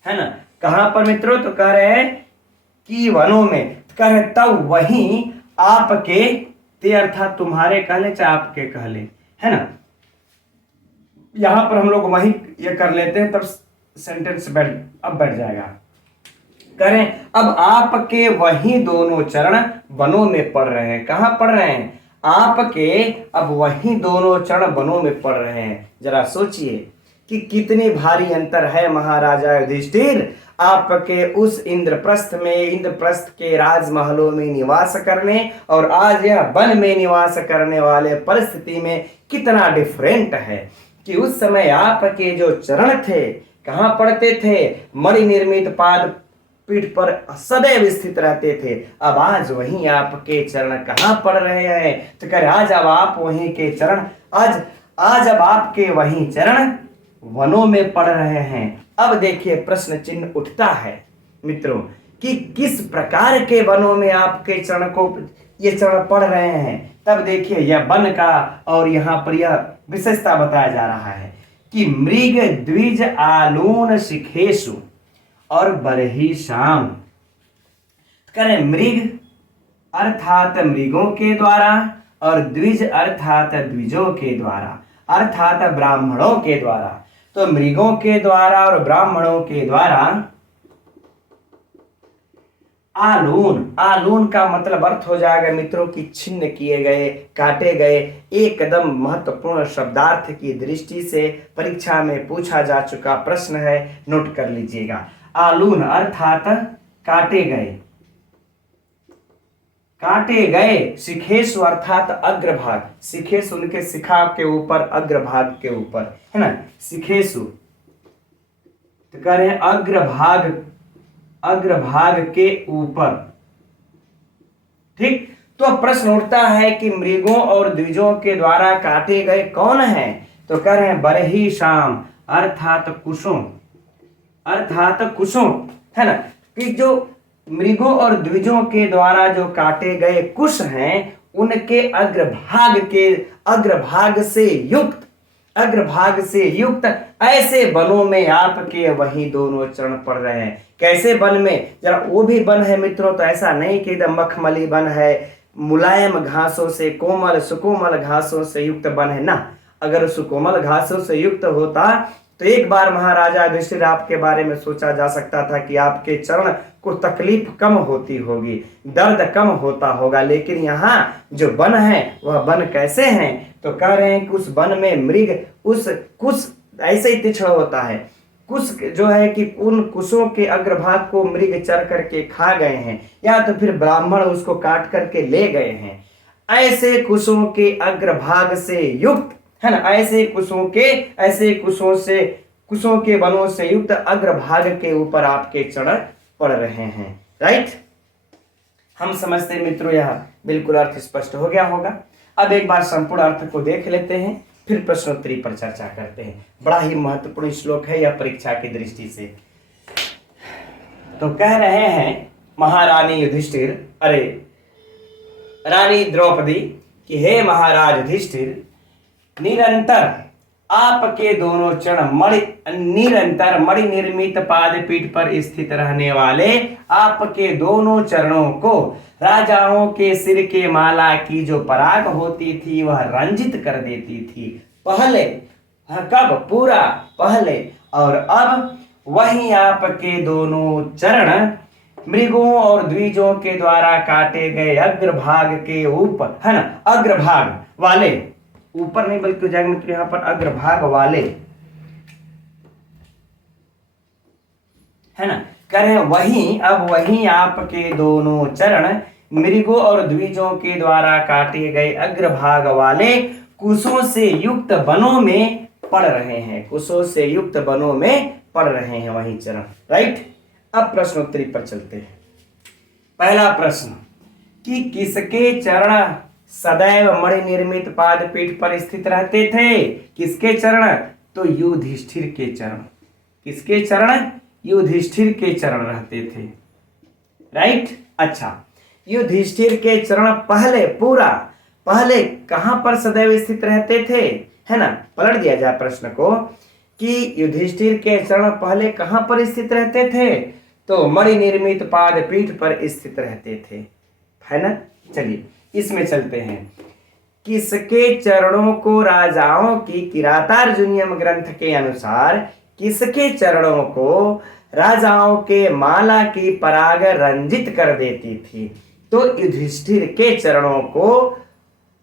है ना। कहां पर मित्रों? तो कह रहे हैं कि वनों में। कह रहे तब वही आपके, ते अर्थात तुम्हारे कहले चाहे आपके कहले, है ना। यहां पर हम लोग वही ये कर लेते हैं, तब सेंटेंस बैठ जाएगा। करें अब आपके वही दोनों चरण वनों में पढ़ रहे हैं। कहां पढ़ रहे हैं? आपके अब वही दोनों चरण वनों में पढ़ रहे हैं। जरा सोचिए कि कितनी भारी अंतर है महाराजा युधिष्ठिर आपके उस इंद्रप्रस्थ में, इंद्रप्रस्थ के राजमहलों में निवास करने और आज यह वन में निवास करने वाले परिस्थिति में कितना डिफरेंट है। कि उस समय आपके जो चरण थे कहां पड़ते थे? मणि निर्मित पाद पीठ पर सदैव स्थित रहते थे। अब आज वहीं आपके चरण कहां पड़ रहे हैं? तो कह आज अब आप वहीं के चरण, आज अब आपके वहीं चरण वनों में पड़ रहे हैं। अब देखिए प्रश्न चिन्ह उठता है मित्रों कि किस प्रकार के वनों में आपके चरण को ये चरण पड़ रहे हैं। तब देखिए यह वन का और यहाँ पर यह विशेषता बताया जा रहा है कि मृग द्विज आलून शिखेशु और बरही शाम। करें मृग अर्थात मृगों के द्वारा और द्विज अर्थात द्विजों के द्वारा, अर्थात ब्राह्मणों के द्वारा। तो मृगों के द्वारा और ब्राह्मणों के द्वारा आलून, आलून का मतलब अर्थ हो जाएगा मित्रों की छिन्न किए गए, काटे गए। एकदम महत्वपूर्ण शब्दार्थ की दृष्टि से परीक्षा में पूछा जा चुका प्रश्न है, नोट कर लीजिएगा। आलून अर्थात काटे गए, काटे गए। शिखेशु अर्थात अग्रभाग, शिखेश उनके शिखा के ऊपर, अग्रभाग के ऊपर, है ना। शिखेशु तो कह रहे हैं अग्रभाग, अग्रभाग के ऊपर। ठीक, तो प्रश्न उठता है कि मृगों और द्विजों के द्वारा काटे गए कौन हैं? तो कह रहे हैं बरही शाम अर्थात कुशों, अर्थात कुशों, है ना। कि जो मृगों और द्विजों के द्वारा जो काटे गए कुश हैं उनके अग्रभाग के, अग्रभाग से युक्त, अग्रभाग से युक्त ऐसे वनों में आपके वही दोनों चरण पड़ रहे हैं। कैसे वन में? जरा वो भी वन है मित्रों, तो ऐसा नहीं कि एकदम मखमली वन है, मुलायम घासों से, कोमल सुकोमल घासों से युक्त वन है ना। अगर सुकोमल घासों से युक्त होता तो एक बार महाराजा युधिष्ठिर आपके बारे में सोचा जा सकता था कि आपके चरण को तकलीफ कम होती होगी, दर्द कम होता होगा। लेकिन यहाँ जो वन है वह वन कैसे हैं? तो कह रहे हैं कि उस वन में मृग, उस कुश ऐसे ही तीक्ष्ण होता है। कुश जो है कि उन कुशों के अग्रभाग को मृग चर करके खा गए हैं, या तो फिर ब्राह्मण उसको काट करके ले गए हैं। ऐसे कुशों के अग्रभाग से युक्त, है ना, ऐसे कुशों के, ऐसे कुशों से, कुशों के वनों से युक्त अग्रभाग के ऊपर आपके चरण पढ़ रहे हैं। राइट, हम समझते हैं मित्रों यह बिल्कुल अर्थ स्पष्ट हो गया होगा। अब एक बार संपूर्ण अर्थ को देख लेते हैं, फिर प्रश्नोत्तरी पर चर्चा करते हैं। बड़ा ही महत्वपूर्ण श्लोक है यह परीक्षा की दृष्टि से। तो कह रहे हैं महारानी युधिष्ठिर, अरे रानी द्रौपदी कि हे महाराज युधिष्ठिर, निरंतर आपके दोनों चरण निरंतर मणि निर्मित पाद पीठ पर स्थित रहने वाले आपके दोनों चरणों को राजाओं के सिर के माला की जो पराग होती थी वह रंजित कर देती थी। पहले, कब? पूरा पहले। और अब वही आपके दोनों चरण मृगों और द्विजों के द्वारा काटे गए अग्रभाग के ऊपर, है ना, अग्रभाग वाले, ऊपर नहीं बल्कि जाएंगे मित्र यहां पर अग्रभाग वाले, है ना, कह रहे हैं अब वही आपके दोनों चरण मृगों और द्विजों के द्वारा काटे गए अग्रभाग वाले कुशों से युक्त वनों में पड़ रहे हैं। कुशों से युक्त वनों में पड़ रहे हैं वही चरण। राइट, अब प्रश्नोत्तरी पर चलते हैं। पहला प्रश्न कि किसके चरण सदैव मणि निर्मित पाद पीठ पर स्थित रहते थे? किसके चरण? तो युधिष्ठिर के चरण। किसके चरण? युधिष्ठिर के चरण रहते थे। राइट, अच्छा, युधिष्ठिर के चरण पहले कहां पर सदैव स्थित रहते थे, है ना। पलट दिया जाए प्रश्न को कि युधिष्ठिर के चरण पहले कहां पर स्थित रहते थे? तो मणि निर्मित पाद पीठ पर स्थित रहते थे, है ना। चलिए इसमें चलते हैं। किसके चरणों को राजाओं की किरातार्जुनीयम ग्रंथ के अनुसार किसके चरणों को राजाओं के माला की पराग रंजित कर देती थी? तो युधिष्ठिर के चरणों को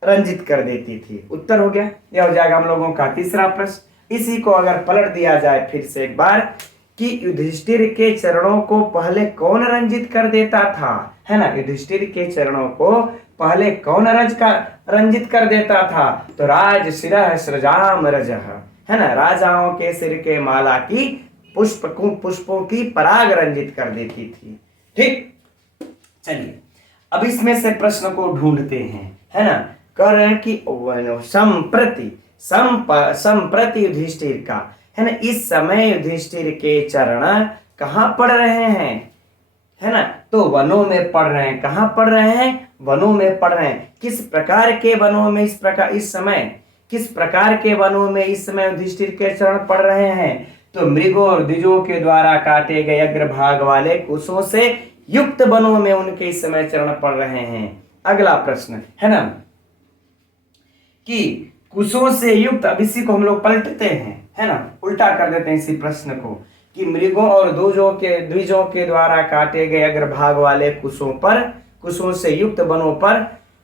रंजित कर देती थी। उत्तर हो गया। यह हो जाएगा हम लोगों का तीसरा प्रश्न। इसी को अगर पलट दिया जाए फिर से एक बार कि युधिष्ठिर के चरणों को पहले कौन रंजित कर देता था, है ना। युधिष्ठिर के चरणों को पहले कौन रंजित कर देता था? तो राज शिरः सृजाम रजः, है ना, राजाओं के सिर के माला की पुष्पों की पराग रंजित कर देती थी। ठीक, चलिए अब इसमें से प्रश्न को ढूंढते हैं, है ना। कह रहे हैं कि संप्रति युधिष्ठिर का, है ना, इस समय युधिष्ठिर के चरण कहाँ पड़ रहे हैं, है ना। तो वनों में पड़ रहे हैं। कहाँ पड़ रहे हैं? वनों में पड़ रहे हैं। किस प्रकार के वनों में किस प्रकार के वनों में इस समय युधिष्ठिर के चरण पड़ रहे हैं? तो मृगों और द्विजों के द्वारा काटे गए अग्रभाग वाले कुशों से युक्त वनों में उनके इस समय चरण पड़ रहे हैं। अगला प्रश्न, है ना, कि कुशों से युक्त, अब इसी को हम लोग पलटते हैं, है ना, उल्टा कर देते हैं इसी प्रश्न को कि मृगों और द्विजों के द्वारा काटे गए अग्रभाग वाले कुशों से युक्त वनों पर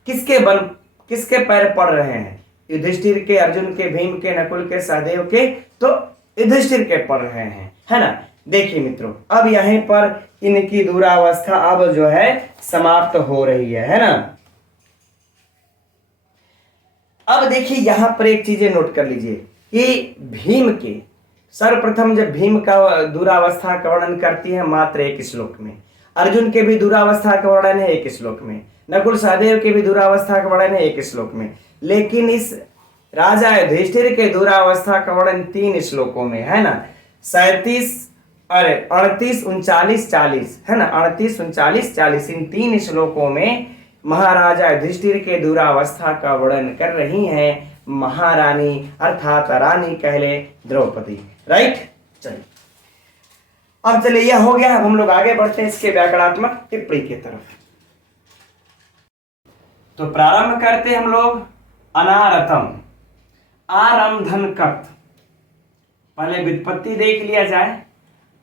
किसके पैर पड़ रहे हैं? युधिष्ठिर के, अर्जुन के, भीम के, नकुल के, सहदेव के, तो युधिष्ठिर के पड़ रहे हैं, है ना। देखिए मित्रों, अब यहीं पर इनकी दुरावस्था अब जो है समाप्त हो रही है ना। अब देखिए यहां पर एक चीजें नोट कर लीजिए कि भीम के सर्वप्रथम जब भीम का दुरावस्था का वर्णन करती है मात्र एक श्लोक में, अर्जुन के भी दुरावस्था का वर्णन है एक श्लोक में, नकुल सहदेव के भी दुरावस्था का वर्णन है एक श्लोक में, लेकिन इस राजा युधिष्ठिर के दुरावस्था का वर्णन 3 श्लोकों में, है ना। 38, 39, 40, है ना, 38, 39, 40 इन 3 श्लोकों में महाराजा युधिष्ठिर के दुरावस्था का वर्णन कर रही हैं महारानी अर्थात रानी कहले द्रौपदी। राइट, चलिए अब चलिए यह हो गया। अब हम लोग आगे बढ़ते हैं इसके व्याकरणात्मक टिप्पणी की तरफ। तो प्रारंभ करते हम लोग अनारतम, आरमधन कत, पहले व्युत्पत्ति देख लिया जाए।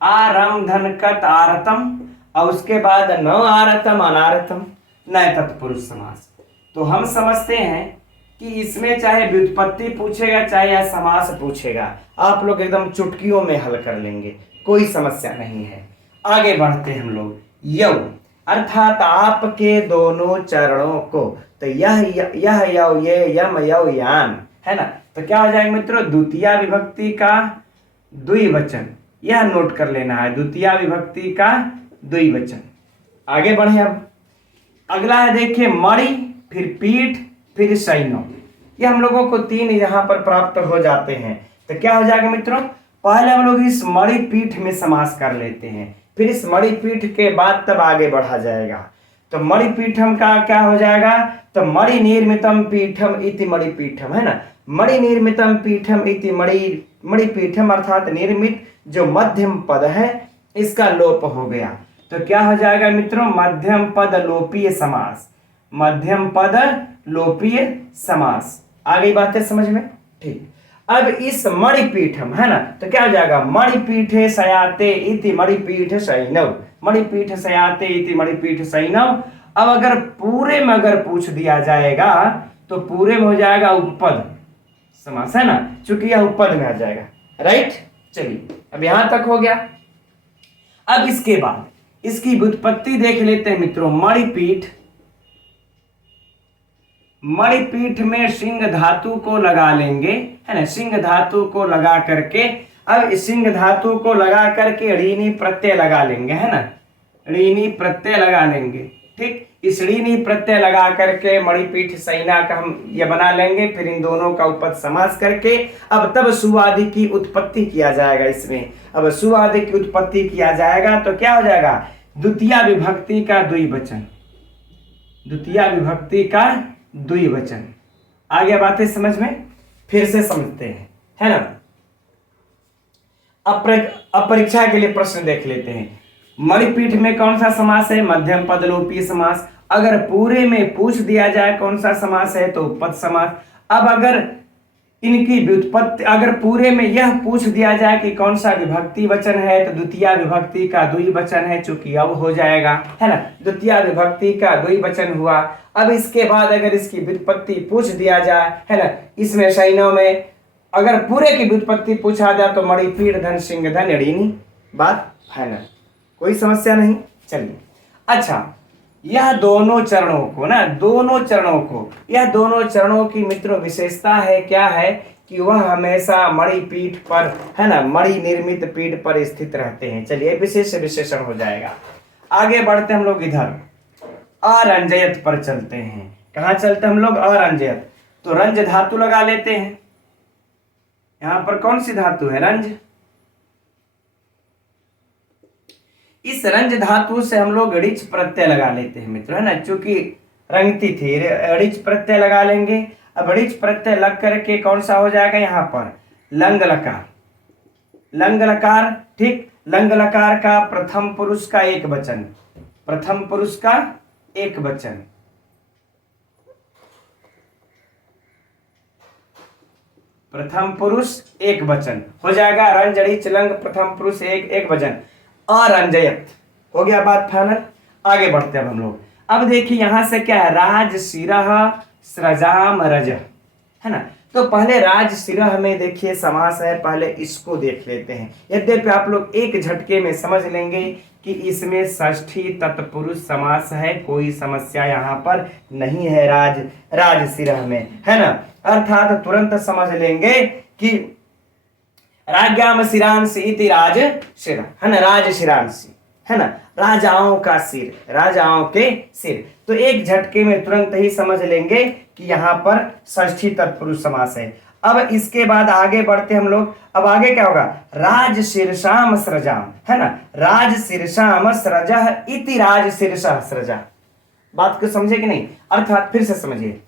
आरमधन कत आरतम, और उसके बाद न आरतम अनारतम, नए तत्पुरुष समास। तो हम समझते हैं कि इसमें चाहे व्युत्पत्ति पूछेगा चाहे या समास पूछेगा, आप लोग एकदम चुटकियों में हल कर लेंगे, कोई समस्या नहीं है। आगे बढ़ते हम लोग। यौ अर्थात आपके दोनों चरणों को, तो यह यौ ये यम यौ यान, है ना। तो क्या हो जाएगा मित्रों? द्वितीय विभक्ति का द्विवचन, यह नोट कर लेना है। द्वितीय विभक्ति का द्विवचन। आगे बढ़े अब, अगला है देखिए मणि, फिर पीठ, फिर सैन्य। ये हम लोगों को 3 यहाँ पर प्राप्त हो जाते हैं। तो क्या हो जाएगा मित्रों, पहले हम लोग इस मणि पीठ में समास कर लेते हैं, फिर इस मणि पीठ के बाद तब आगे बढ़ा जाएगा। तो मणि पीठम का क्या हो जाएगा, तो मणि निर्मितम पीठम इति मणि पीठम, है ना। मणि निर्मितम पीठम इति मणि पीठम, अर्थात निर्मित जो मध्यम पद है इसका लोप हो गया। तो क्या हो जाएगा मित्रों, मध्यम पद लोपीय समास, मध्यम पद लोपीय समास। आ गई बातें समझ में, ठीक। अब इस मणिपीठम, है ना, तो क्या हो जाएगा, मणिपीठे शयाते इति मणिपीठ शयनौ, मणिपीठ शयाते इति मणिपीठ शयनौ। अब अगर पूरे में अगर पूछ दिया जाएगा तो पूरे में हो जाएगा उपपद समास, है ना, चूंकि यह उपपद में आ जाएगा, राइट। चलिए अब यहां तक हो गया। अब इसके बाद इसकी व्युत्पत्ति देख लेते हैं मित्रों। मणिपीठ, मणिपीठ में सिंह धातु को लगा लेंगे, है ना, सिंह धातु को लगा करके, अब सिंह धातु को लगा करके ऋणी प्रत्यय लगा लेंगे, है ना, ऋणी प्रत्यय लगा लेंगे, ठीक। इस ऋणी प्रत्यय लगा करके मणिपीठ सैना का हम ये बना लेंगे, फिर इन दोनों का उपपद समास करके अब तब सुआदि की उत्पत्ति किया जाएगा इसमें। अब सुआदि की उत्पत्ति किया जाएगा तो क्या हो जाएगा, द्वितीय विभक्ति का द्विवचन, द्वितीय विभक्ति का द्विवचन। आगे बातें समझ में, फिर से समझते हैं, है ना। अब परीक्षा के लिए प्रश्न देख लेते हैं। मणिपीठ में कौन सा समास है, मध्यम पद लोपीय समास। अगर पूरे में पूछ दिया जाए कौन सा समास है तो उपपद समास। अब अगर इनकी व्युत्पत्ति, अगर पूरे में यह पूछ दिया जाए कि कौन सा विभक्ति वचन है तो द्वितीय विभक्ति का द्विवचन है, चूंकि अब हो जाएगा, है ना, द्वितीय विभक्ति का द्विवचन हुआ। अब इसके बाद अगर इसकी व्युत्पत्ति पूछ दिया जाए, है ना, इसमें शयनों में अगर पूरे की व्युत्पत्ति पूछा जाए तो मणिपीठ धन सिंह धन ऋणी, बात फाइनल, कोई समस्या नहीं। चलिए अच्छा, यह दोनों चरणों को ना, दोनों चरणों को, यह दोनों चरणों की मित्रों विशेषता है, क्या है कि वह हमेशा मणि पीठ पर, है ना, मणि निर्मित पीठ पर स्थित रहते हैं। चलिए विशेष विशेषण हो जाएगा। आगे बढ़ते हम लोग इधर अरंजयत पर चलते हैं। कहाँ चलते हम लोग, अरंजयत। तो रंज धातु लगा लेते हैं। यहां पर कौन सी धातु है, रंज। इस रंज धातु से हम लोग ऋच प्रत्यय लगा लेते हैं मित्रों, है ना, चूंकि रंगती थी, ऋच प्रत्यय लगा लेंगे। अब ऋच प्रत्यय लग करके कौन सा हो जाएगा यहाँ पर, लंग लकार, लंग लकार, ठीक। लंग लकार का प्रथम पुरुष का एक वचन, प्रथम पुरुष का एक वचन, प्रथम पुरुष एक वचन हो जाएगा, रंज ऋच लंग प्रथम पुरुष एक वचन, अरंजयत हो गया, बात फाइनल। आगे बढ़ते हैं हम लोग। अब देखिए यहां से क्या है, राज शिरह स्रजाम रज, है ना। तो पहले राज शिरह में देखिए समास है, पहले इसको देख लेते हैं। यद्यपि आप लोग एक झटके में समझ लेंगे कि इसमें षष्ठी तत्पुरुष समास है, कोई समस्या यहाँ पर नहीं है राज शिरह में, है ना। अर्थात तुरंत समझ लेंगे कि राज्ञाम शिरांश इति राज शिर, है ना, राज शिरांश, है ना, राजाओं का सिर, राजाओं के सिर। तो एक झटके में तुरंत ही समझ लेंगे कि यहाँ पर षष्ठी तत्पुरुष समास है। अब इसके बाद आगे बढ़ते हम लोग। अब आगे क्या होगा, राज शीर्षाम सृजाम, है ना, राज शीर्षाम सृजः इति राज शीर्षः सृजा। बात को समझे कि नहीं, अर्थात फिर से समझिए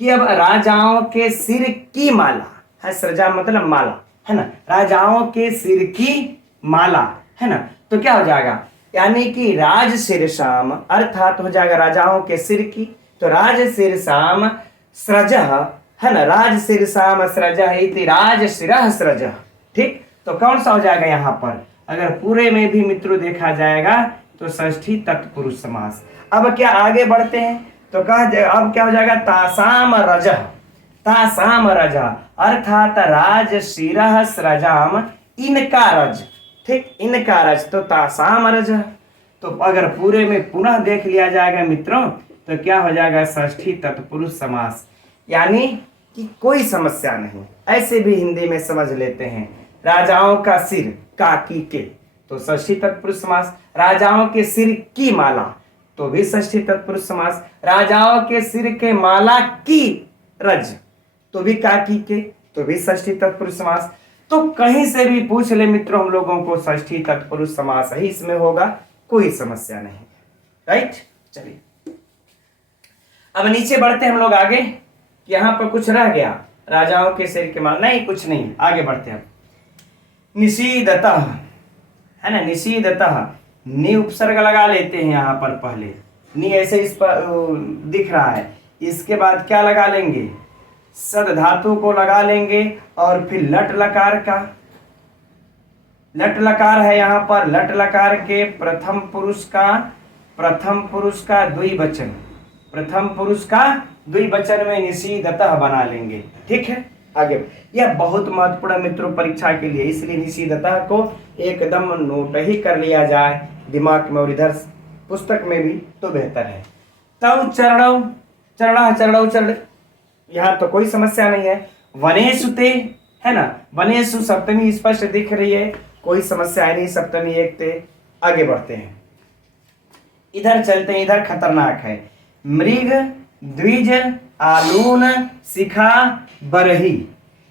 कि अब राजाओं के सिर की माला है, सृजा मतलब माला, है ना, राजाओं के सिर की माला, है ना। तो क्या हो जाएगा, यानी कि राज शीर्षाम अर्थात हो जाएगा राजाओं के सिर की, तो राज शीर्षाम सृजः, है ना, राज शीर्षाम सृजः इति राज शिरः सृजः, ठीक। तो कौन सा हो जाएगा यहाँ पर, अगर पूरे में भी मित्रों देखा जाएगा तो षष्ठी तत्पुरुष समास। अब क्या आगे बढ़ते हैं तो अब क्या हो जाएगा, तासाम रजः, तासाम रजः अर्थात राज शिरः सृजाम इनका रज, ठीक, इनका रज, तो तासाम रजः। तो अगर पूरे में पुनः देख लिया जाएगा मित्रों तो क्या हो जाएगा, षष्ठी तत्पुरुष समास, यानी कि कोई समस्या नहीं, ऐसे भी हिंदी में समझ लेते हैं। राजाओं का सिर काकी के, तो षष्ठी तत्पुरुष समास। राजाओं के सिर की माला, तो भी षष्ठी तत्पुरुष समास। राजाओं के सिर के माला की रज, तो भी काकी के, तो भी षष्ठी तत्पुरुष समास। तो कहीं से भी पूछ ले मित्रों हम लोगों को षष्ठी तत्पुरुष समास ही इसमें होगा, कोई समस्या नहीं। राइट, चलिए अब नीचे बढ़ते हैं हम लोग आगे। यहां पर कुछ रह गया, राजाओं के सिर के माला, नहीं कुछ नहीं, आगे बढ़ते हैं। निषीदतः, है ना, निषीदतः, नी उपसर्ग लगा लेते हैं यहां पर पहले, नी ऐसे इस पर दिख रहा है, इसके बाद क्या लगा लेंगे, सद धातु को लगा लेंगे और फिर लट लकार का, लट लकार है यहां पर, लट लकार के प्रथम पुरुष का द्विवचन, प्रथम पुरुष का द्विवचन में निषीदतः बना लेंगे। ठीक है, आगे यह बहुत महत्वपूर्ण मित्रों परीक्षा के लिए, इसलिए निषीदतः को एकदम नोट ही कर लिया जाए दिमाग में और इधर पुस्तक में भी तो बेहतर है। तव चरणौ, चरणा चरणौ चरण, यहाँ तो कोई समस्या नहीं है। वनेषु ते, है ना, वनेषु सप्तमी स्पष्ट दिख रही है, कोई समस्या नहीं, सप्तमी एक ते। आगे बढ़ते हैं, इधर चलते हैं, इधर खतरनाक है। मृग, द्विज, आलून, शिखा, बरही।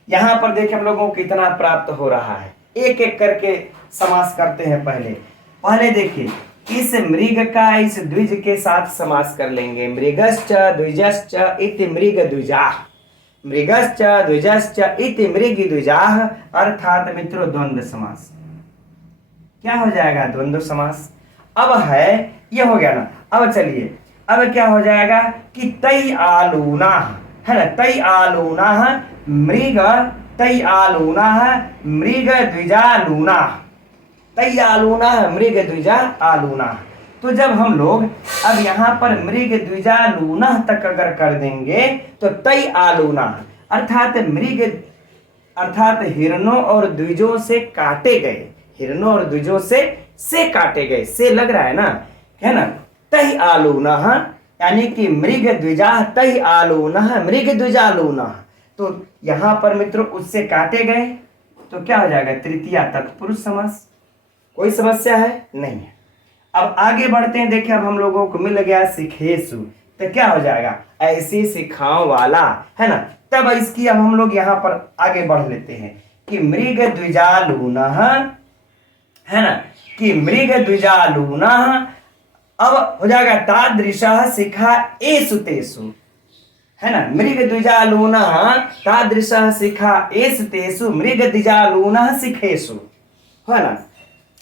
यहां पर देखिए हम लोगों को कितना प्राप्त हो रहा है, एक एक करके समास करते हैं। पहले देखिए, इस मृग का इस द्विज के साथ समास कर लेंगे। मृगश्च द्विजश्च इति मृग द्विजाः, मृगश्च द्विजश्च इति मृग द्विजाः, अर्थात मित्रों द्वंद्व समास। क्या हो जाएगा, द्वंद्व समास। अब है, ये हो गया ना। अब चलिए, अब क्या हो जाएगा कि तै आलूनाः, है ना, तै आलूनाः मृग, तै आलूनाः मृग द्विजालूनाः, तै आलूनाः मृग द्विजा आलूनाः। तो जब हम लोग अब यहाँ पर मृग द्विजालूनाः तक अगर कर देंगे तो तै आलूनाः अर्थात मृग, अर्थात हिरणों और द्विजों से काटे गए, हिरणों और द्विजों से काटे गए, से लग रहा है ना, है ना। तै आलूनाः यानी कि मृग द्विजा, तै आलूनाः मृग द्विजालूनाः। तो यहाँ पर मित्रों उससे काटे गए, तो क्या हो जाएगा, तृतीया तत्पुरुष समास। कोई समस्या है नहीं है। अब आगे बढ़ते हैं, देखिए अब हम लोगों को मिल गया शिखेषु, तो क्या हो जाएगा, ऐसी शिखाओं वाला, है ना। तब इसकी अब हम लोग यहाँ पर आगे बढ़ लेते हैं कि मृग द्विजालूनाः, है ना, कि मृग द्विजालूनाः। अब हो जाएगा तादृशः शिखा एषु तेषु, है ना, मृग द्विजालूनाः तादृशः शिखा एषु तेषु मृग द्विजालूनाः शिखेषु, है ना,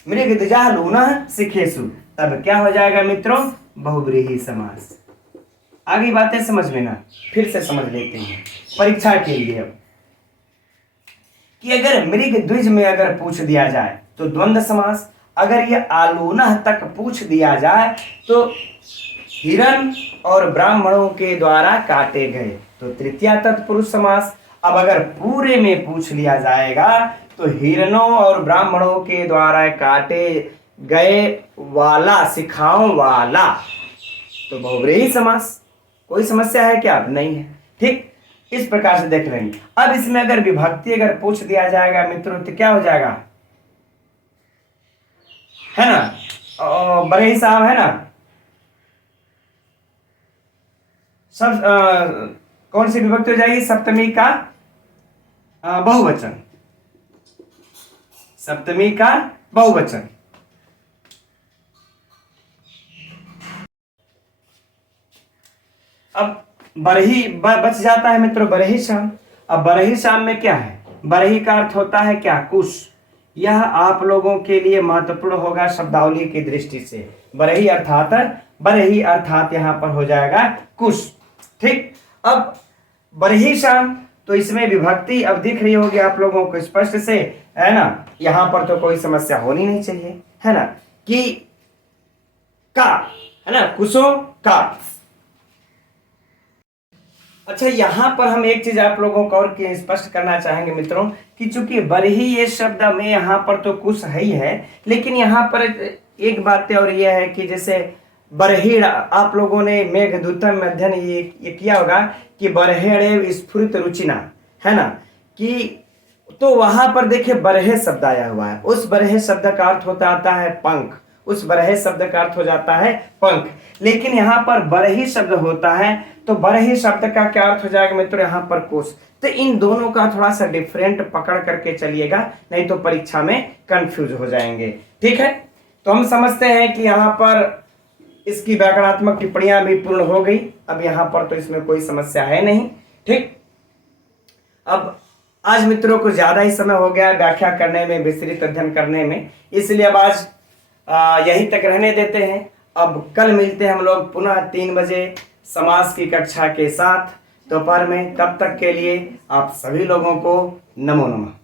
मृग द्विजालूनाः शिखेषु। तब क्या हो जाएगा मित्रों, बहुव्रीहि समास। आगे बातें समझ में ना, फिर से समझ लेते हैं परीक्षा के लिए। अब कि अगर मृग द्विज में अगर पूछ दिया जाए तो द्वंद्व समास, अगर ये आलूनाः तक पूछ दिया जाए तो हिरण और ब्राह्मणों के द्वारा काटे गए, तो तृतीया तत्पुरुष समास। अब अगर पूरे में पूछ लिया जाएगा तो हिरणों और ब्राह्मणों के द्वारा काटे गए वाला, शिखाओं वाला, तो बहुव्रीहि समास। कोई समस्या है क्या, नहीं है। ठीक, इस प्रकार से देख लेंगे। अब इसमें अगर विभक्ति अगर पूछ दिया जाएगा मित्रों तो क्या हो जाएगा, है ना, बरही साहब, है ना, सब कौन सी विभक्ति हो जाएगी, सप्तमी का बहुवचन, सप्तमी का बहुवचन। अब बरही बच जाता है मित्रों, बरही शाम। अब बरही शाम में क्या है, बरही का अर्थ होता है क्या, कुश। यह आप लोगों के लिए महत्वपूर्ण होगा शब्दावली की दृष्टि से। बरही अर्थात यहां पर हो जाएगा कुश। ठीक, अब बरही शाम, तो इसमें विभक्ति अब दिख रही होगी आप लोगों को स्पष्ट से, है ना। यहां पर तो कोई समस्या होनी नहीं चाहिए, है ना, कि का, है ना, कुशों का। अच्छा, यहां पर हम एक चीज आप लोगों को और स्पष्ट करना चाहेंगे मित्रों कि चूंकि बरही ये शब्द में यहाँ पर तो कुश है ही है, लेकिन यहाँ पर एक बात और ये है कि जैसे बरहेड़, आप लोगों ने मेघदूतम में अध्ययन ये किया होगा कि बरहेड़े स्फुरित रुचिना, है ना, कि तो वहां पर देखिए बरहे शब्द आया हुआ है, उस बरहे शब्द का अर्थ होता आता है पंख, उस बरहे शब्द का अर्थ हो जाता है पंख। लेकिन यहाँ पर बरही शब्द होता है, तो बरही शब्द का क्या अर्थ हो जाएगा मित्रों, यहाँ पर कोष। तो इन दोनों का थोड़ा सा डिफरेंट पकड़ करके चलिएगा, नहीं तो परीक्षा में कंफ्यूज हो जाएंगे। ठीक है, तो हम समझते हैं कि यहाँ पर इसकी व्याकरणात्मक टिप्पणियां भी पूर्ण हो गई। अब यहाँ पर तो इसमें कोई समस्या है नहीं। ठीक, अब आज मित्रों को ज्यादा ही समय हो गया है व्याख्या करने में, विस्तृत अध्ययन करने में, इसलिए अब आज यहीं तक रहने देते हैं। अब कल मिलते हैं हम लोग पुनः 3 बजे समास की कक्षा के साथ दोपहर में। तब तक के लिए आप सभी लोगों को नमो नमः।